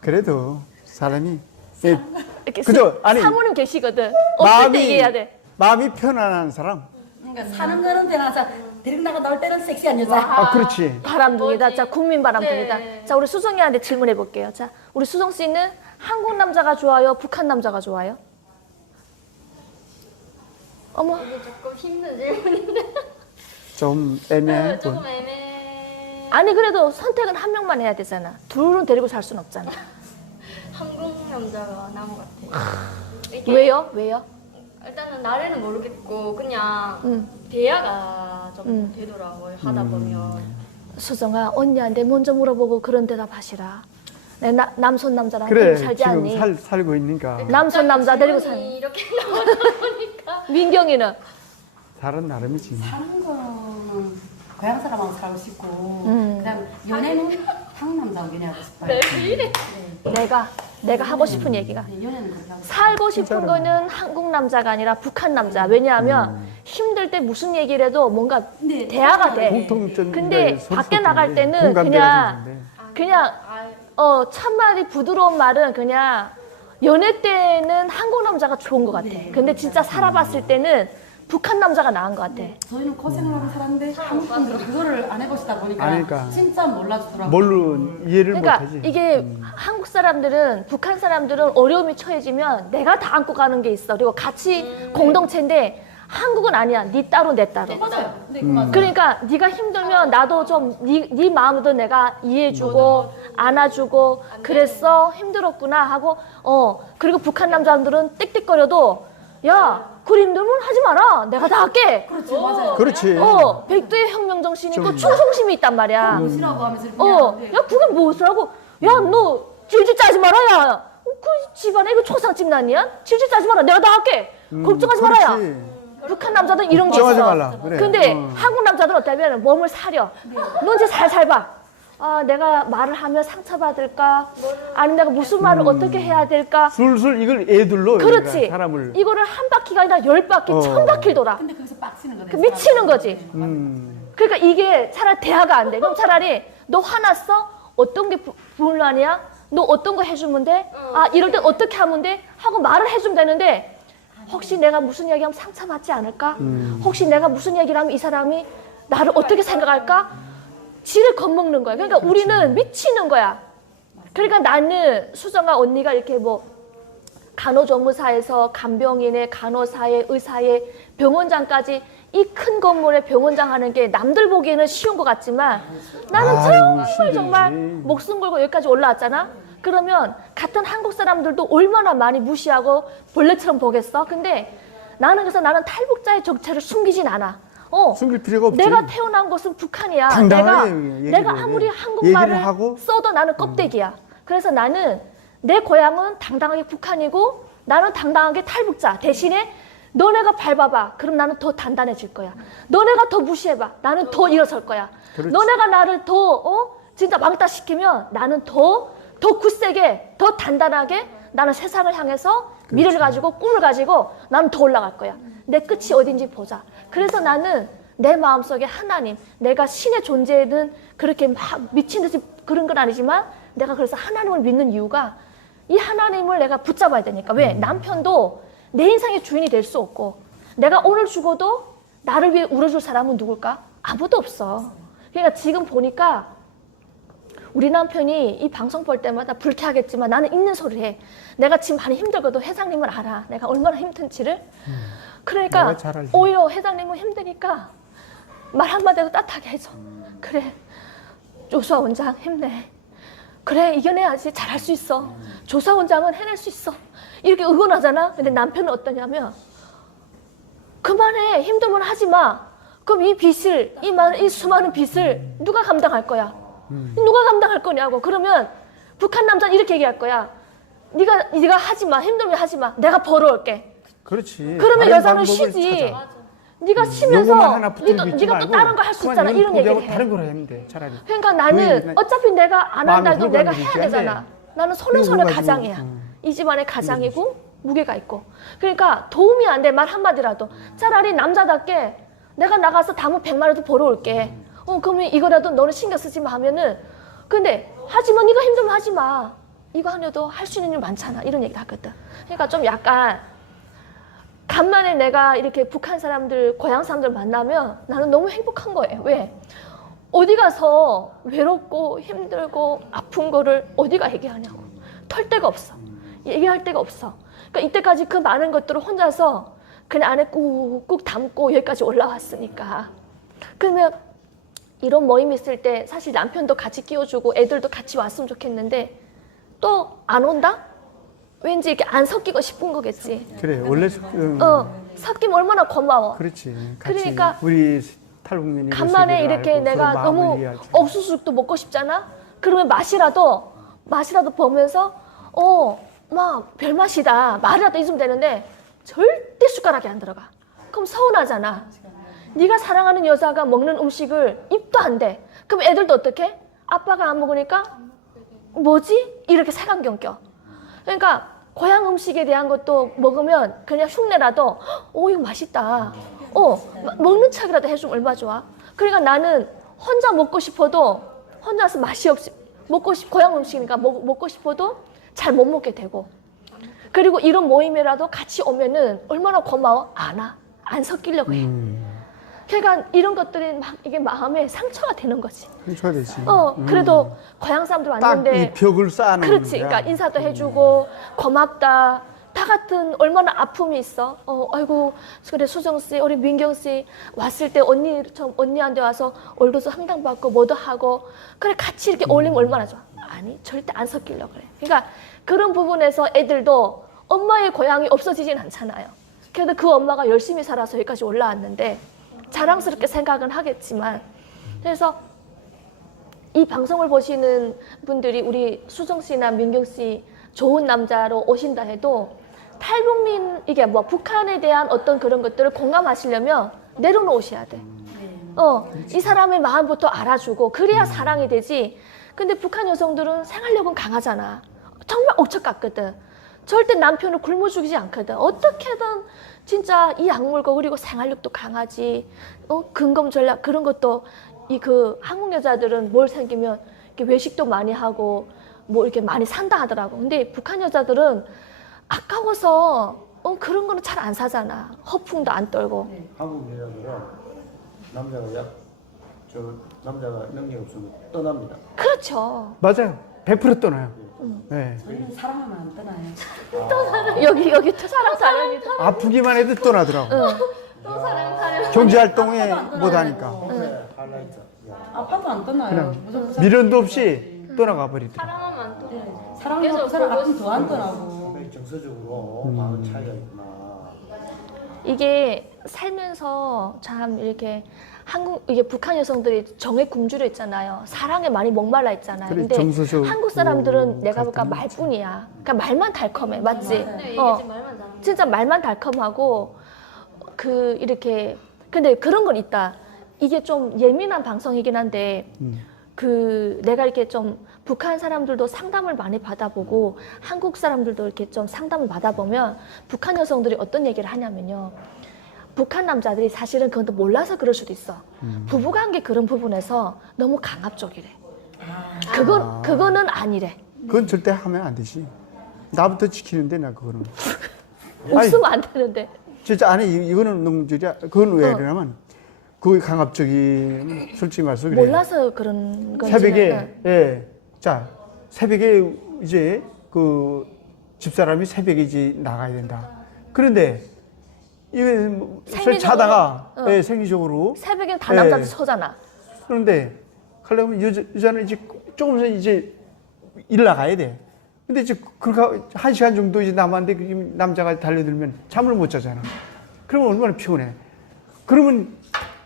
그래도 사람이 예, 이렇게 그죠? 아니, 사모님 계시거든. 없을 때 얘기해야 돼. 마음이 편안한 사람. 그러니까 사는 거는 대나서 데리고 나가 나올 때는 섹시한 여자. 아, 그렇지. 바람둥이다. 자, 국민 바람둥이다. 네. 자, 우리 수정이한테 질문해 볼게요. 자, 우리 수정 씨는 한국 남자가 좋아요? 북한 남자가 좋아요? 어머, 이게 조금 힘든 질문인데 좀 애매하고. 조금 애매. 아니 그래도 선택은 한 명만 해야 되잖아. 둘은 데리고 살 순 없잖아. 한국 남자가 나은 것 같아요. 이게 왜요? 왜요? 일단은 나래는 모르겠고 그냥 응. 대화가 좀 되더라고요. 하다 보면. 수정아, 언니한테 먼저 물어보고 그런 대답 하시라. 내 남손 남자랑 그래, 데리고 살지 지금 않니? 살고 있으니까. 남손 남자 데리고 질문이 사니. 이렇게 나오다 보니까 민경이는 사람 나름이지. 사는 거는 고향 사람하고 살고 싶고 그다음 연애는 한국 남자하고 연애하고 싶어요. 내가 하고 싶은 얘기가 네, 연애는 그렇게 하고 싶어요. 살고 싶은 거는 한국 남자가 아니라 북한 남자. 왜냐하면 힘들 때 무슨 얘기를 해도 뭔가 네. 대화가 돼. 공통점. 근데 밖에 나갈 때는 그냥 첫마디 부드러운 말은 그냥 연애 때는 한국 남자가 좋은 것 같아. 근데 진짜 살아봤을 때는 북한 남자가 나은 것 같아. 저희는 고생을 하고 살았는데 한국 분들은 그거를 안 해보시다 보니까 아니까. 진짜 몰라주더라고요. 뭘로 이해를 그러니까 못하지. 이게 한국 사람들은 북한 사람들은 어려움이 처해지면 내가 다 안고 가는 게 있어. 그리고 같이 공동체인데 한국은 아니야. 네 따로 내 따로. 맞아요. 네, 맞아요. 그러니까 네가 힘들면 나도 좀 네 마음도 내가 이해해주고 안아주고 그랬어 힘들었구나 하고 그리고 북한 남자들은 띡띡거려도 야 그리 힘들면 하지 마라 내가 다 할게. 그렇지, 맞아요. 그렇지. 백두의 혁명 정신이 있고 충성심이 있단 말이야. 무시라고 하면서 이렇게 미안한데. 야 그게 무엇이라고? 야 너 질질 짜지 마라 야. 그 집안에 이거 초상집 난이야? 질질 짜지 마라 내가 다 할게. 걱정하지 마라 야. 그렇지. 북한 남자들은 이런 게 걱정하지 있어. 말라. 그래. 근데 한국 남자들은 어떠면 몸을 사려. 넌 이제 살살 봐. 아, 내가 말을 하면 상처받을까? 아니 내가 무슨 말을 어떻게 해야 될까? 술술 이걸 애들로 그렇지. 우리가 사람을 이거를 한 바퀴가 아니라 10바퀴, 1000바퀴를 돌아. 근데 거기서 빡치는 거네. 그 미치는 거지. 음. 그러니까 이게 차라리 대화가 안 돼. 그럼 차라리 너 화났어? 어떤 게 불만이야? 너 어떤 거 해주면 돼? 아 이럴 땐 어떻게 하면 돼? 하고 말을 해주면 되는데 혹시 내가 무슨 얘기하면 상처받지 않을까? 혹시 내가 무슨 얘기를 하면 이 사람이 나를 어떻게 생각할까? 지를 겁먹는 거야. 그러니까 우리는 미치는 거야. 그러니까 나는 수정아 언니가 이렇게 뭐 간호조무사에서 간병인에 간호사에 의사에 병원장까지 이 큰 건물에 병원장 하는 게 남들 보기에는 쉬운 것 같지만 나는 아이고, 정말 힘들지. 정말 목숨 걸고 여기까지 올라왔잖아. 그러면 같은 한국 사람들도 얼마나 많이 무시하고 벌레처럼 보겠어. 근데 나는 그래서 나는 탈북자의 정체를 숨기진 않아. 숨길 필요가 없지. 내가 태어난 곳은 북한이야. 당당하게 내가 얘기를 내가 해. 아무리 얘기를 한국말을 하고. 써도 나는 껍데기야. 그래서 나는 내 고향은 당당하게 북한이고 나는 당당하게 탈북자. 대신에 너네가 밟아봐. 그럼 나는 더 단단해질 거야. 너네가 더 무시해봐. 나는 더 일어설 거야. 그렇지. 너네가 나를 더 진짜 왕따 시키면 나는 더 굳세게 더 단단하게 나는 세상을 향해서 미래를 가지고 꿈을 가지고 나는 더 올라갈 거야. 내 끝이 어딘지 보자. 그래서 나는 내 마음속에 하나님, 내가 신의 존재는 그렇게 막 미친 듯이 그런 건 아니지만 내가 그래서 하나님을 믿는 이유가 이 하나님을 내가 붙잡아야 되니까. 왜? 남편도 내 인생의 주인이 될 수 없고 내가 오늘 죽어도 나를 위해 울어줄 사람은 누굴까? 아무도 없어. 그러니까 지금 보니까 우리 남편이 이 방송 볼 때마다 불쾌하겠지만 나는 있는 소리를 해. 내가 지금 많이 힘들거든. 회장님은 알아. 내가 얼마나 힘든지를. 그러니까 내가 잘 알지. 오히려 회장님은 힘드니까 말 한마디도 따뜻하게 해줘. 그래. 조수아 원장 힘내. 그래 이겨내야지. 잘할 수 있어. 조수아 원장은 해낼 수 있어. 이렇게 응원하잖아. 근데 남편은 어떠냐면 그만해. 힘들면 하지 마. 그럼 이 빚을 이 수많은 빚을 누가 감당할 거야? 누가 감당할 거냐고. 그러면 북한 남자는 이렇게 얘기할 거야. 네가 하지 마. 힘들면 하지 마. 내가 벌어올게. 그렇지. 그러면 다른 여자는 방법을 쉬지. 찾아. 네가 쉬면서 요거만 하나 붙들고 있지 네가 또 말고 다른 거 할 수 그만 있잖아. 이건 이런 얘기를 포기하고 해. 다른 걸 하면 돼. 차라리. 그러니까 나는 왜, 어차피 내가 안 마음이 한다도 내가 홀가분해지지 해야 되잖아. 않네. 나는 손은 가지고, 가장이야. 이 집안의 가장이고 무게가 있고. 그러니까 도움이 안 돼. 말 한마디라도. 차라리 남자답게 내가 나가서 담은 100만 원도 벌어올게. 그러면 이거라도 너는 신경 쓰지 마 하면은 근데 하지마 네가 힘들면 하지마 이거 하려도 할 수 있는 일 많잖아 이런 얘기를 하거든. 그러니까 좀 약간 간만에 내가 이렇게 북한 사람들 고향 사람들 만나면 나는 너무 행복한 거예요. 왜? 어디 가서 외롭고 힘들고 아픈 거를 어디가 얘기하냐고. 털 데가 없어. 얘기할 데가 없어. 그러니까 이때까지 그 많은 것들을 혼자서 그냥 안에 꾹꾹 담고 여기까지 올라왔으니까. 그러면 이런 모임 있을 때 사실 남편도 같이 끼워주고 애들도 같이 왔으면 좋겠는데 또 안 온다? 왠지 이렇게 안 섞이고 싶은 거겠지. 그래 원래 섞이면 얼마나 고마워. 그렇지. 같이 그러니까 우리 탈북민이 간만에 이렇게 내가 너무 옥수수도 먹고 싶잖아. 그러면 맛이라도 보면서 막 별맛이다 말이라도 있으면 되는데 절대 숟가락이 안 들어가. 그럼 서운하잖아. 네가 사랑하는 여자가 먹는 음식을 입도 안 대. 그럼 애들도 어떻게? 아빠가 안 먹으니까 뭐지? 이렇게 색안경 껴. 그러니까 고향 음식에 대한 것도 먹으면 그냥 흉내라도 이거 맛있다. 먹는 척이라도 해주면 얼마나 좋아. 그러니까 나는 혼자 먹고 싶어도 혼자서 맛이 없이 고향 음식이니까 먹고 싶어도 잘 못 먹게 되고. 그리고 이런 모임이라도 같이 오면은 얼마나 고마워. 안 섞이려고 해. 그러니까 이런 것들이 막 이게 마음에 상처가 되는 거지. 상처가 되지. 그래도 고향 사람들 왔는데 딱 이 벽을 쌓는 그렇지. 거야. 그러니까 인사도 해주고 고맙다. 다 같은 얼마나 아픔이 있어. 아이고 그래 수정 씨, 우리 민경 씨 왔을 때 언니한테 와서 월급도 상담받고 뭐도 하고 그래 같이 이렇게 어울리면 얼마나 좋아. 아니 절대 안 섞이려고 그래. 그러니까 그런 부분에서 애들도 엄마의 고향이 없어지진 않잖아요. 그래도 그 엄마가 열심히 살아서 여기까지 올라왔는데 자랑스럽게 생각은 하겠지만 그래서 이 방송을 보시는 분들이 우리 수정 씨나 민경 씨 좋은 남자로 오신다 해도 탈북민 이게 뭐 북한에 대한 어떤 그런 것들을 공감하시려면 내려놓으셔야 돼. 이 사람의 마음부터 알아주고 그래야 사랑이 되지. 근데 북한 여성들은 생활력은 강하잖아. 정말 억척 같거든. 절대 남편을 굶어 죽이지 않거든. 어떻게든 진짜 이 악물고 그리고 생활력도 강하지. 근검 전략 그런 것도 그 한국 여자들은 뭘 생기면 이렇게 외식도 많이 하고 뭐 이렇게 많이 산다 하더라고. 근데 북한 여자들은 아까워서 그런 거는 잘 안 사잖아. 허풍도 안 떨고. 한국 여자들은 남자가 능력 없으면 떠납니다. 그렇죠. 맞아요. 100% 떠나요. 네. 저희는 사랑하면 안 떠나요. 여기 사랑 사랑이 아프기만 해도 떠나더라고. 경제 활동에 못 하니까. 하이라이트. 아파도 안 떠나요. 무조건 미련도 없이 떠나가 버리더라고. 사랑하면 안 돼. 사랑하면 그 사람 아프면 더 안 떠나고. 상당히 정서적으로 마음 차이가 있구나. 이게 살면서 참 이렇게 이게 북한 여성들이 정에 굶주려 있잖아요. 사랑에 많이 목말라 있잖아요. 그래, 근데 정서적 한국 사람들은 내가 갈등이 볼까 말뿐이야. 그러니까 말만 달콤해. 맞지? 네, 이게 지금 말만 다. 진짜 말만 달콤하고 이렇게 근데 그런 건 있다. 이게 좀 예민한 방송이긴 한데 내가 이렇게 좀 북한 사람들도 상담을 많이 받아보고 한국 사람들도 이렇게 좀 상담을 받아보면 북한 여성들이 어떤 얘기를 하냐면요. 북한 남자들이 사실은 그것도 몰라서 그럴 수도 있어. 부부관계 그런 부분에서 너무 강압적이래. 그거는 아니래. 그건 절대 하면 안 되지. 나부터 지키는데 나 그거는. 웃으면 안 되는데. 진짜 아니 이거는 능줄이야. 그건 왜 그러냐면 그 강압적인 솔직히 말해서 그래. 몰라서 그런 건지. 새벽에 새벽에 이제 그 집사람이 새벽에 이제 나가야 된다. 그런데 이게 생리적으로? 자다가 어. 생리적으로 새벽엔 다 남자들 서잖아. 그런데 하려면 여자는 이제 조금 전 이제 일 나가야 돼. 근데 이제 그렇게 1시간 정도 이제 남았는데 그 남자가 달려들면 잠을 못 자잖아. 그러면 얼마나 피곤해. 그러면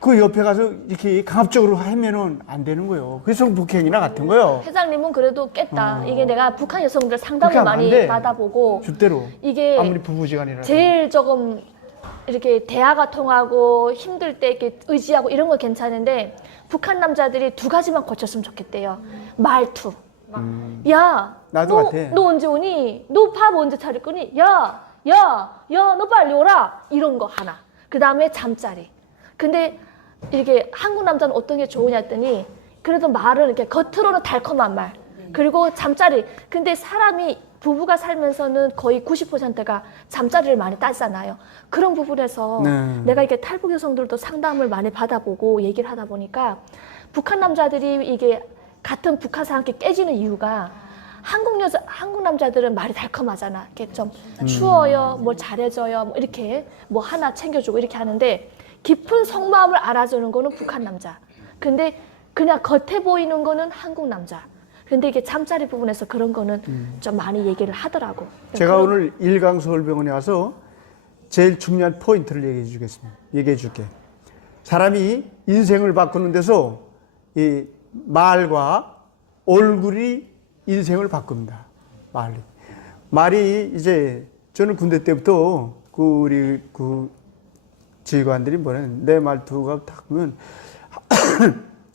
그 옆에 가서 이렇게 강압적으로 하면은 안 되는 거예요. 그래서 성폭행이나 같은 거요. 회장님은 그래도 깼다. 이게 내가 북한 여성들 그렇게 상담을 하면 안 많이 돼. 받아보고 줏대로. 이게 아무리 부부지간이라도. 제일 조금 이렇게 대화가 통하고 힘들 때 이렇게 의지하고 이런 건 괜찮은데 북한 남자들이 두 가지만 고쳤으면 좋겠대요. 말투. 야, 나도 같아. 너 언제 오니? 너 밥 언제 차릴 거니? 너 빨리 오라. 이런 거 하나. 그 다음에 잠자리. 근데 이게 한국 남자는 어떤 게 좋으냐 했더니 그래도 말은 이렇게 겉으로는 달콤한 말 그리고 잠자리. 근데 사람이 부부가 살면서는 거의 90%가 잠자리를 많이 따잖아요. 그런 부분에서 네. 내가 이게 탈북 여성들도 상담을 많이 받아보고 얘기를 하다 보니까 북한 남자들이 이게 같은 북한 사람과 함께 깨지는 이유가 한국 남자들은 말이 달콤하잖아. 이렇게 좀 추워요, 뭘 잘해줘요, 뭐 이렇게 뭐 하나 챙겨주고 이렇게 하는데 깊은 속마음을 알아주는 거는 북한 남자. 근데 그냥 겉에 보이는 거는 한국 남자. 근데 이게 잠자리 부분에서 그런 거는 좀 많이 얘기를 하더라고. 제가 그런- 오늘 일강서울병원에 와서 제일 중요한 포인트를 얘기해 줄게. 사람이 인생을 바꾸는 데서 이 말과 얼굴이 인생을 바꿉니다. 말이 이제 저는 군대 때부터 우리 지휘관들이 뭐냐면 내 말투가 딱 보면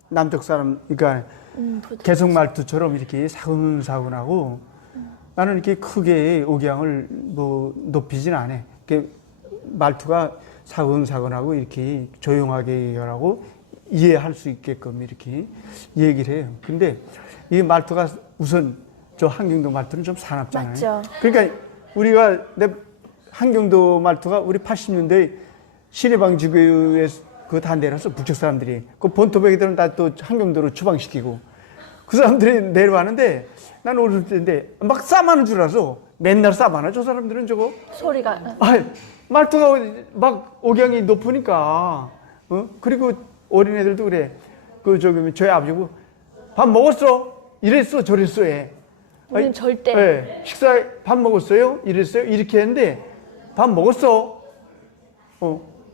남쪽 사람 그러니까 개성 말투처럼 이렇게 사근사근하고 나는 이렇게 크게 억양을 뭐 높이진 않아. 이렇게 말투가 사근사근하고 이렇게 조용하게 하고 이해할 수 있게끔 이렇게 얘기를 해요. 근데 이 말투가 우선 저 한경도 말투는 좀 사납잖아요. 맞죠. 그러니까 우리가 한경도 말투가 우리 80년대 신해방 지구에 그 단대라서 북쪽 사람들이 그 본토백이들은 다 또 한경도로 추방시키고 그 사람들이 내려가는데 나는 어릴 때인데 막 싸마는 줄 알아서 맨날 싸마나 저 사람들은 저거 소리가 말투가 막 억양이 높으니까 그리고 어린애들도 그래 저희 아버지고 밥 먹었어 이랬어 저랬어 해. 우리는 절대 네, 밥 먹었어요 이랬어요 이렇게 했는데 밥 먹었어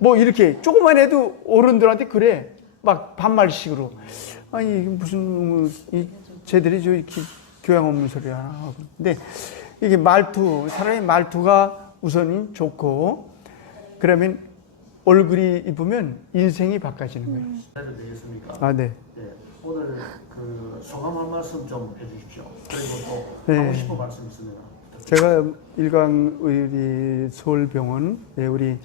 뭐 이렇게 조금만 해도 어른들한테 그래 막 반말식으로 아니 이게 무슨 쟤들이 저 이렇게 교양 없는 소리 하나 하고 근데 이게 사람의 말투가 우선이 좋고 그러면 얼굴이 이쁘면 인생이 바꿔지는 거예요. 해도 되겠습니까? 아 네. 네. 오늘 그 소감 한 말씀 좀 해주십시오. 그리고 또 네. 하고 싶은 말씀 있으면 제가 일강 우리 서울병원 우리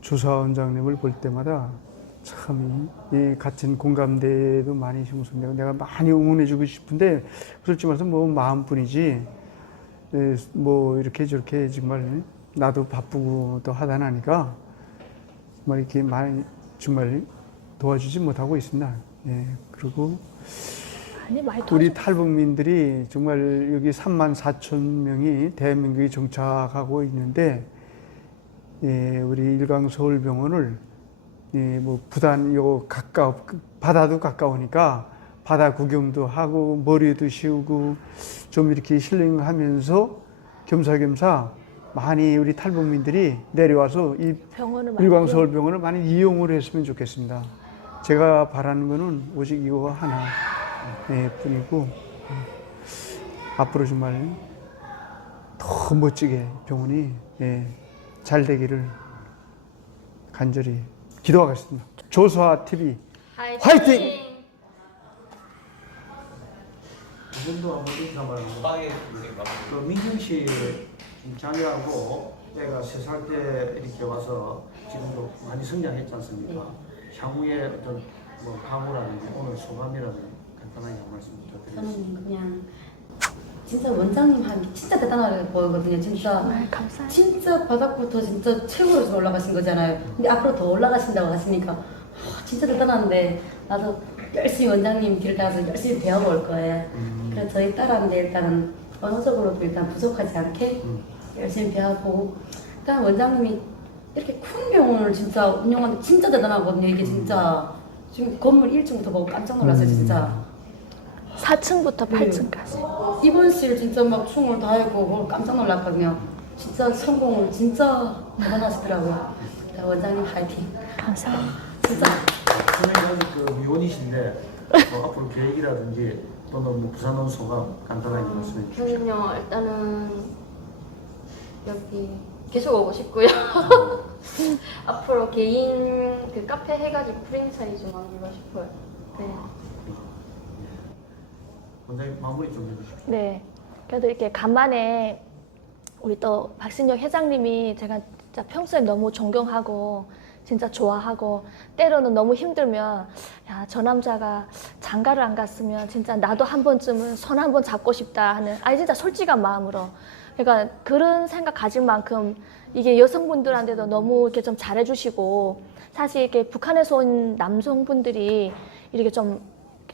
주사원장님을 볼 때마다 참 이 같은 공감대도 많이 심었습니다. 내가 많이 응원해주고 싶은데 솔직히 말해서 뭐 마음뿐이지 뭐 이렇게 저렇게 정말 나도 바쁘고 또 하다 나니까 정말 이렇게 많이 정말 도와주지 못하고 있습니다. 예 그리고 아니 많이 우리 탈북민들이 정말 여기 34,000명이 대한민국에 정착하고 있는데 우리 일강 서울병원을 뭐 부산 바다도 가까우니까 바다 구경도 하고 머리도 쉬우고 좀 이렇게 힐링하면서 겸사겸사 많이 우리 탈북민들이 내려와서 이 병원을 많이 일강 서울병원을 많이 이용을 했으면 좋겠습니다. 제가 바라는 거는 오직 이거 하나 뿐이고 앞으로 정말 더 멋지게 병원이 잘 되기를 간절히 기도하겠습니다. 조수아 TV 화이팅! 이분도 한번 인사 한번 하고 빵에 이렇게 막 그 민경 씨 자녀하고 애가 3살 때 이렇게 와서 지금도 많이 성장했지 않습니까? 향후에 어떤 뭐 각오라든지 오늘 소감이라든지 간단하게 한 말씀 부탁드리겠습니다. 저는 그냥 진짜 원장님 한 게 진짜 대단하게 보이거든요. 진짜 감사해요. 진짜 바닥부터 진짜 최고로 지금 올라가신 거잖아요. 근데 앞으로 더 올라가신다고 하시니까 진짜 대단한데 나도 열심히 원장님 길 따라서 열심히 배워볼 거예요. 그래서 저희 딸한테 일단은 언어적으로도 일단 부족하지 않게 열심히 배워보고 일단 원장님이 이렇게 큰 병원을 진짜 운영하는데 진짜 대단하거든요. 이게 진짜 지금 건물 1층부터 보고 깜짝 놀랐어요. 진짜 4층부터 8층까지. 입원실 진짜 막 춤을 다 하고 깜짝 놀랐거든요. 진짜 성공을 진짜 대단하시더라고요. 원장님 파이팅. 감사합니다. 진짜. 선생님 아직 그 미혼이신데 앞으로 계획이라든지 또는 뭐 부산 온 소감 간단하게 말씀해 주십시오. 저는요 일단은 여기 계속 오고 싶고요. 앞으로 개인 그 카페 해가지고 프랜차이즈 만들고 싶어요. 네. 원장님 마무리 좀 해주십시오. 네. 그래도 이렇게 간만에 우리 또 박신영 회장님이 제가 진짜 평소에 너무 존경하고 진짜 좋아하고 때로는 너무 힘들면 야, 저 남자가 장가를 안 갔으면 진짜 나도 한 번쯤은 손 한 번 잡고 싶다 하는 아니 진짜 솔직한 마음으로 그러니까 그런 생각 가질 만큼 이게 여성분들한테도 너무 이렇게 좀 잘해주시고 사실 이렇게 북한에서 온 남성분들이 이렇게 좀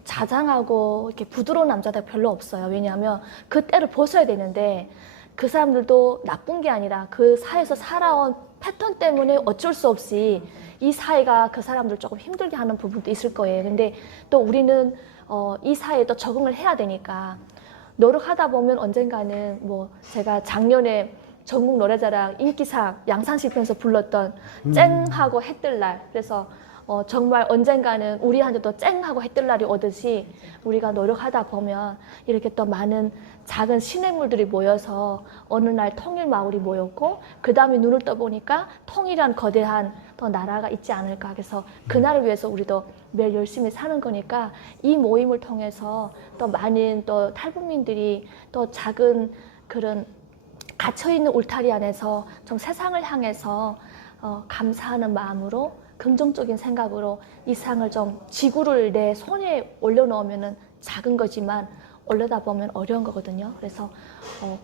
자상하고 이렇게 부드러운 남자들 별로 없어요. 왜냐하면 그 때를 벗어야 되는데 그 사람들도 나쁜 게 아니라 그 사회에서 살아온 패턴 때문에 어쩔 수 없이 이 사회가 그 사람들 조금 힘들게 하는 부분도 있을 거예요. 근데 또 우리는 이 사회에 또 적응을 해야 되니까 노력하다 보면 언젠가는 뭐 제가 작년에 전국 노래자랑 인기상 양산시편에서 불렀던 쨍하고 해뜰 날 그래서 정말 언젠가는 우리한테도 쨍하고 해뜰 날이 오듯이 우리가 노력하다 보면 이렇게 또 많은 작은 시냇물들이 모여서 어느 날 통일마을이 모였고 그 다음에 눈을 떠보니까 통일한 거대한 또 나라가 있지 않을까. 그래서 그날을 위해서 우리도 매일 열심히 사는 거니까 이 모임을 통해서 또 많은 또 탈북민들이 또 작은 그런 갇혀있는 울타리 안에서 좀 세상을 향해서 감사하는 마음으로 긍정적인 생각으로 이 상을 좀 지구를 내 손에 올려놓으면 작은 거지만 올려다 보면 어려운 거거든요. 그래서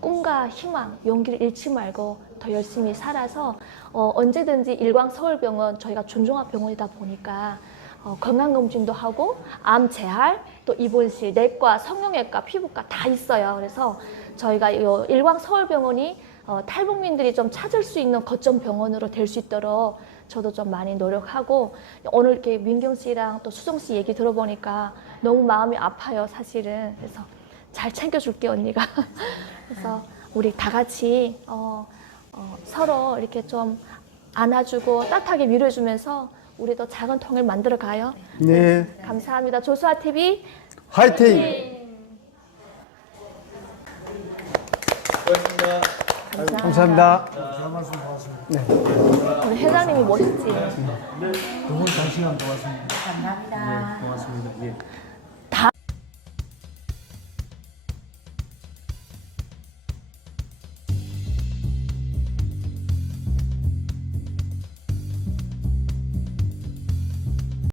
꿈과 희망, 용기를 잃지 말고 더 열심히 살아서 언제든지 일광서울병원 저희가 준종합병원이다 보니까 건강검진도 하고 암 재활, 또 입원실, 내과, 성형외과, 피부과 다 있어요. 그래서 저희가 이 일광서울병원이 탈북민들이 좀 찾을 수 있는 거점 병원으로 될 수 있도록 저도 좀 많이 노력하고 오늘 이렇게 민경 씨랑 또 수정 씨 얘기 들어보니까 너무 마음이 아파요, 사실은. 그래서 잘 챙겨줄게 언니가. 그래서 우리 다 같이 서로 이렇게 좀 안아주고 따뜻하게 위로해주면서 우리도 작은 통일 만들어 가요. 네. 감사합니다. 조수아 TV 화이팅! 고맙습니다. 감사합니다. 우리 회장님이 멋있지. 두분 2시간 고맙습니다. 감사합니다. 고맙습니다. 예.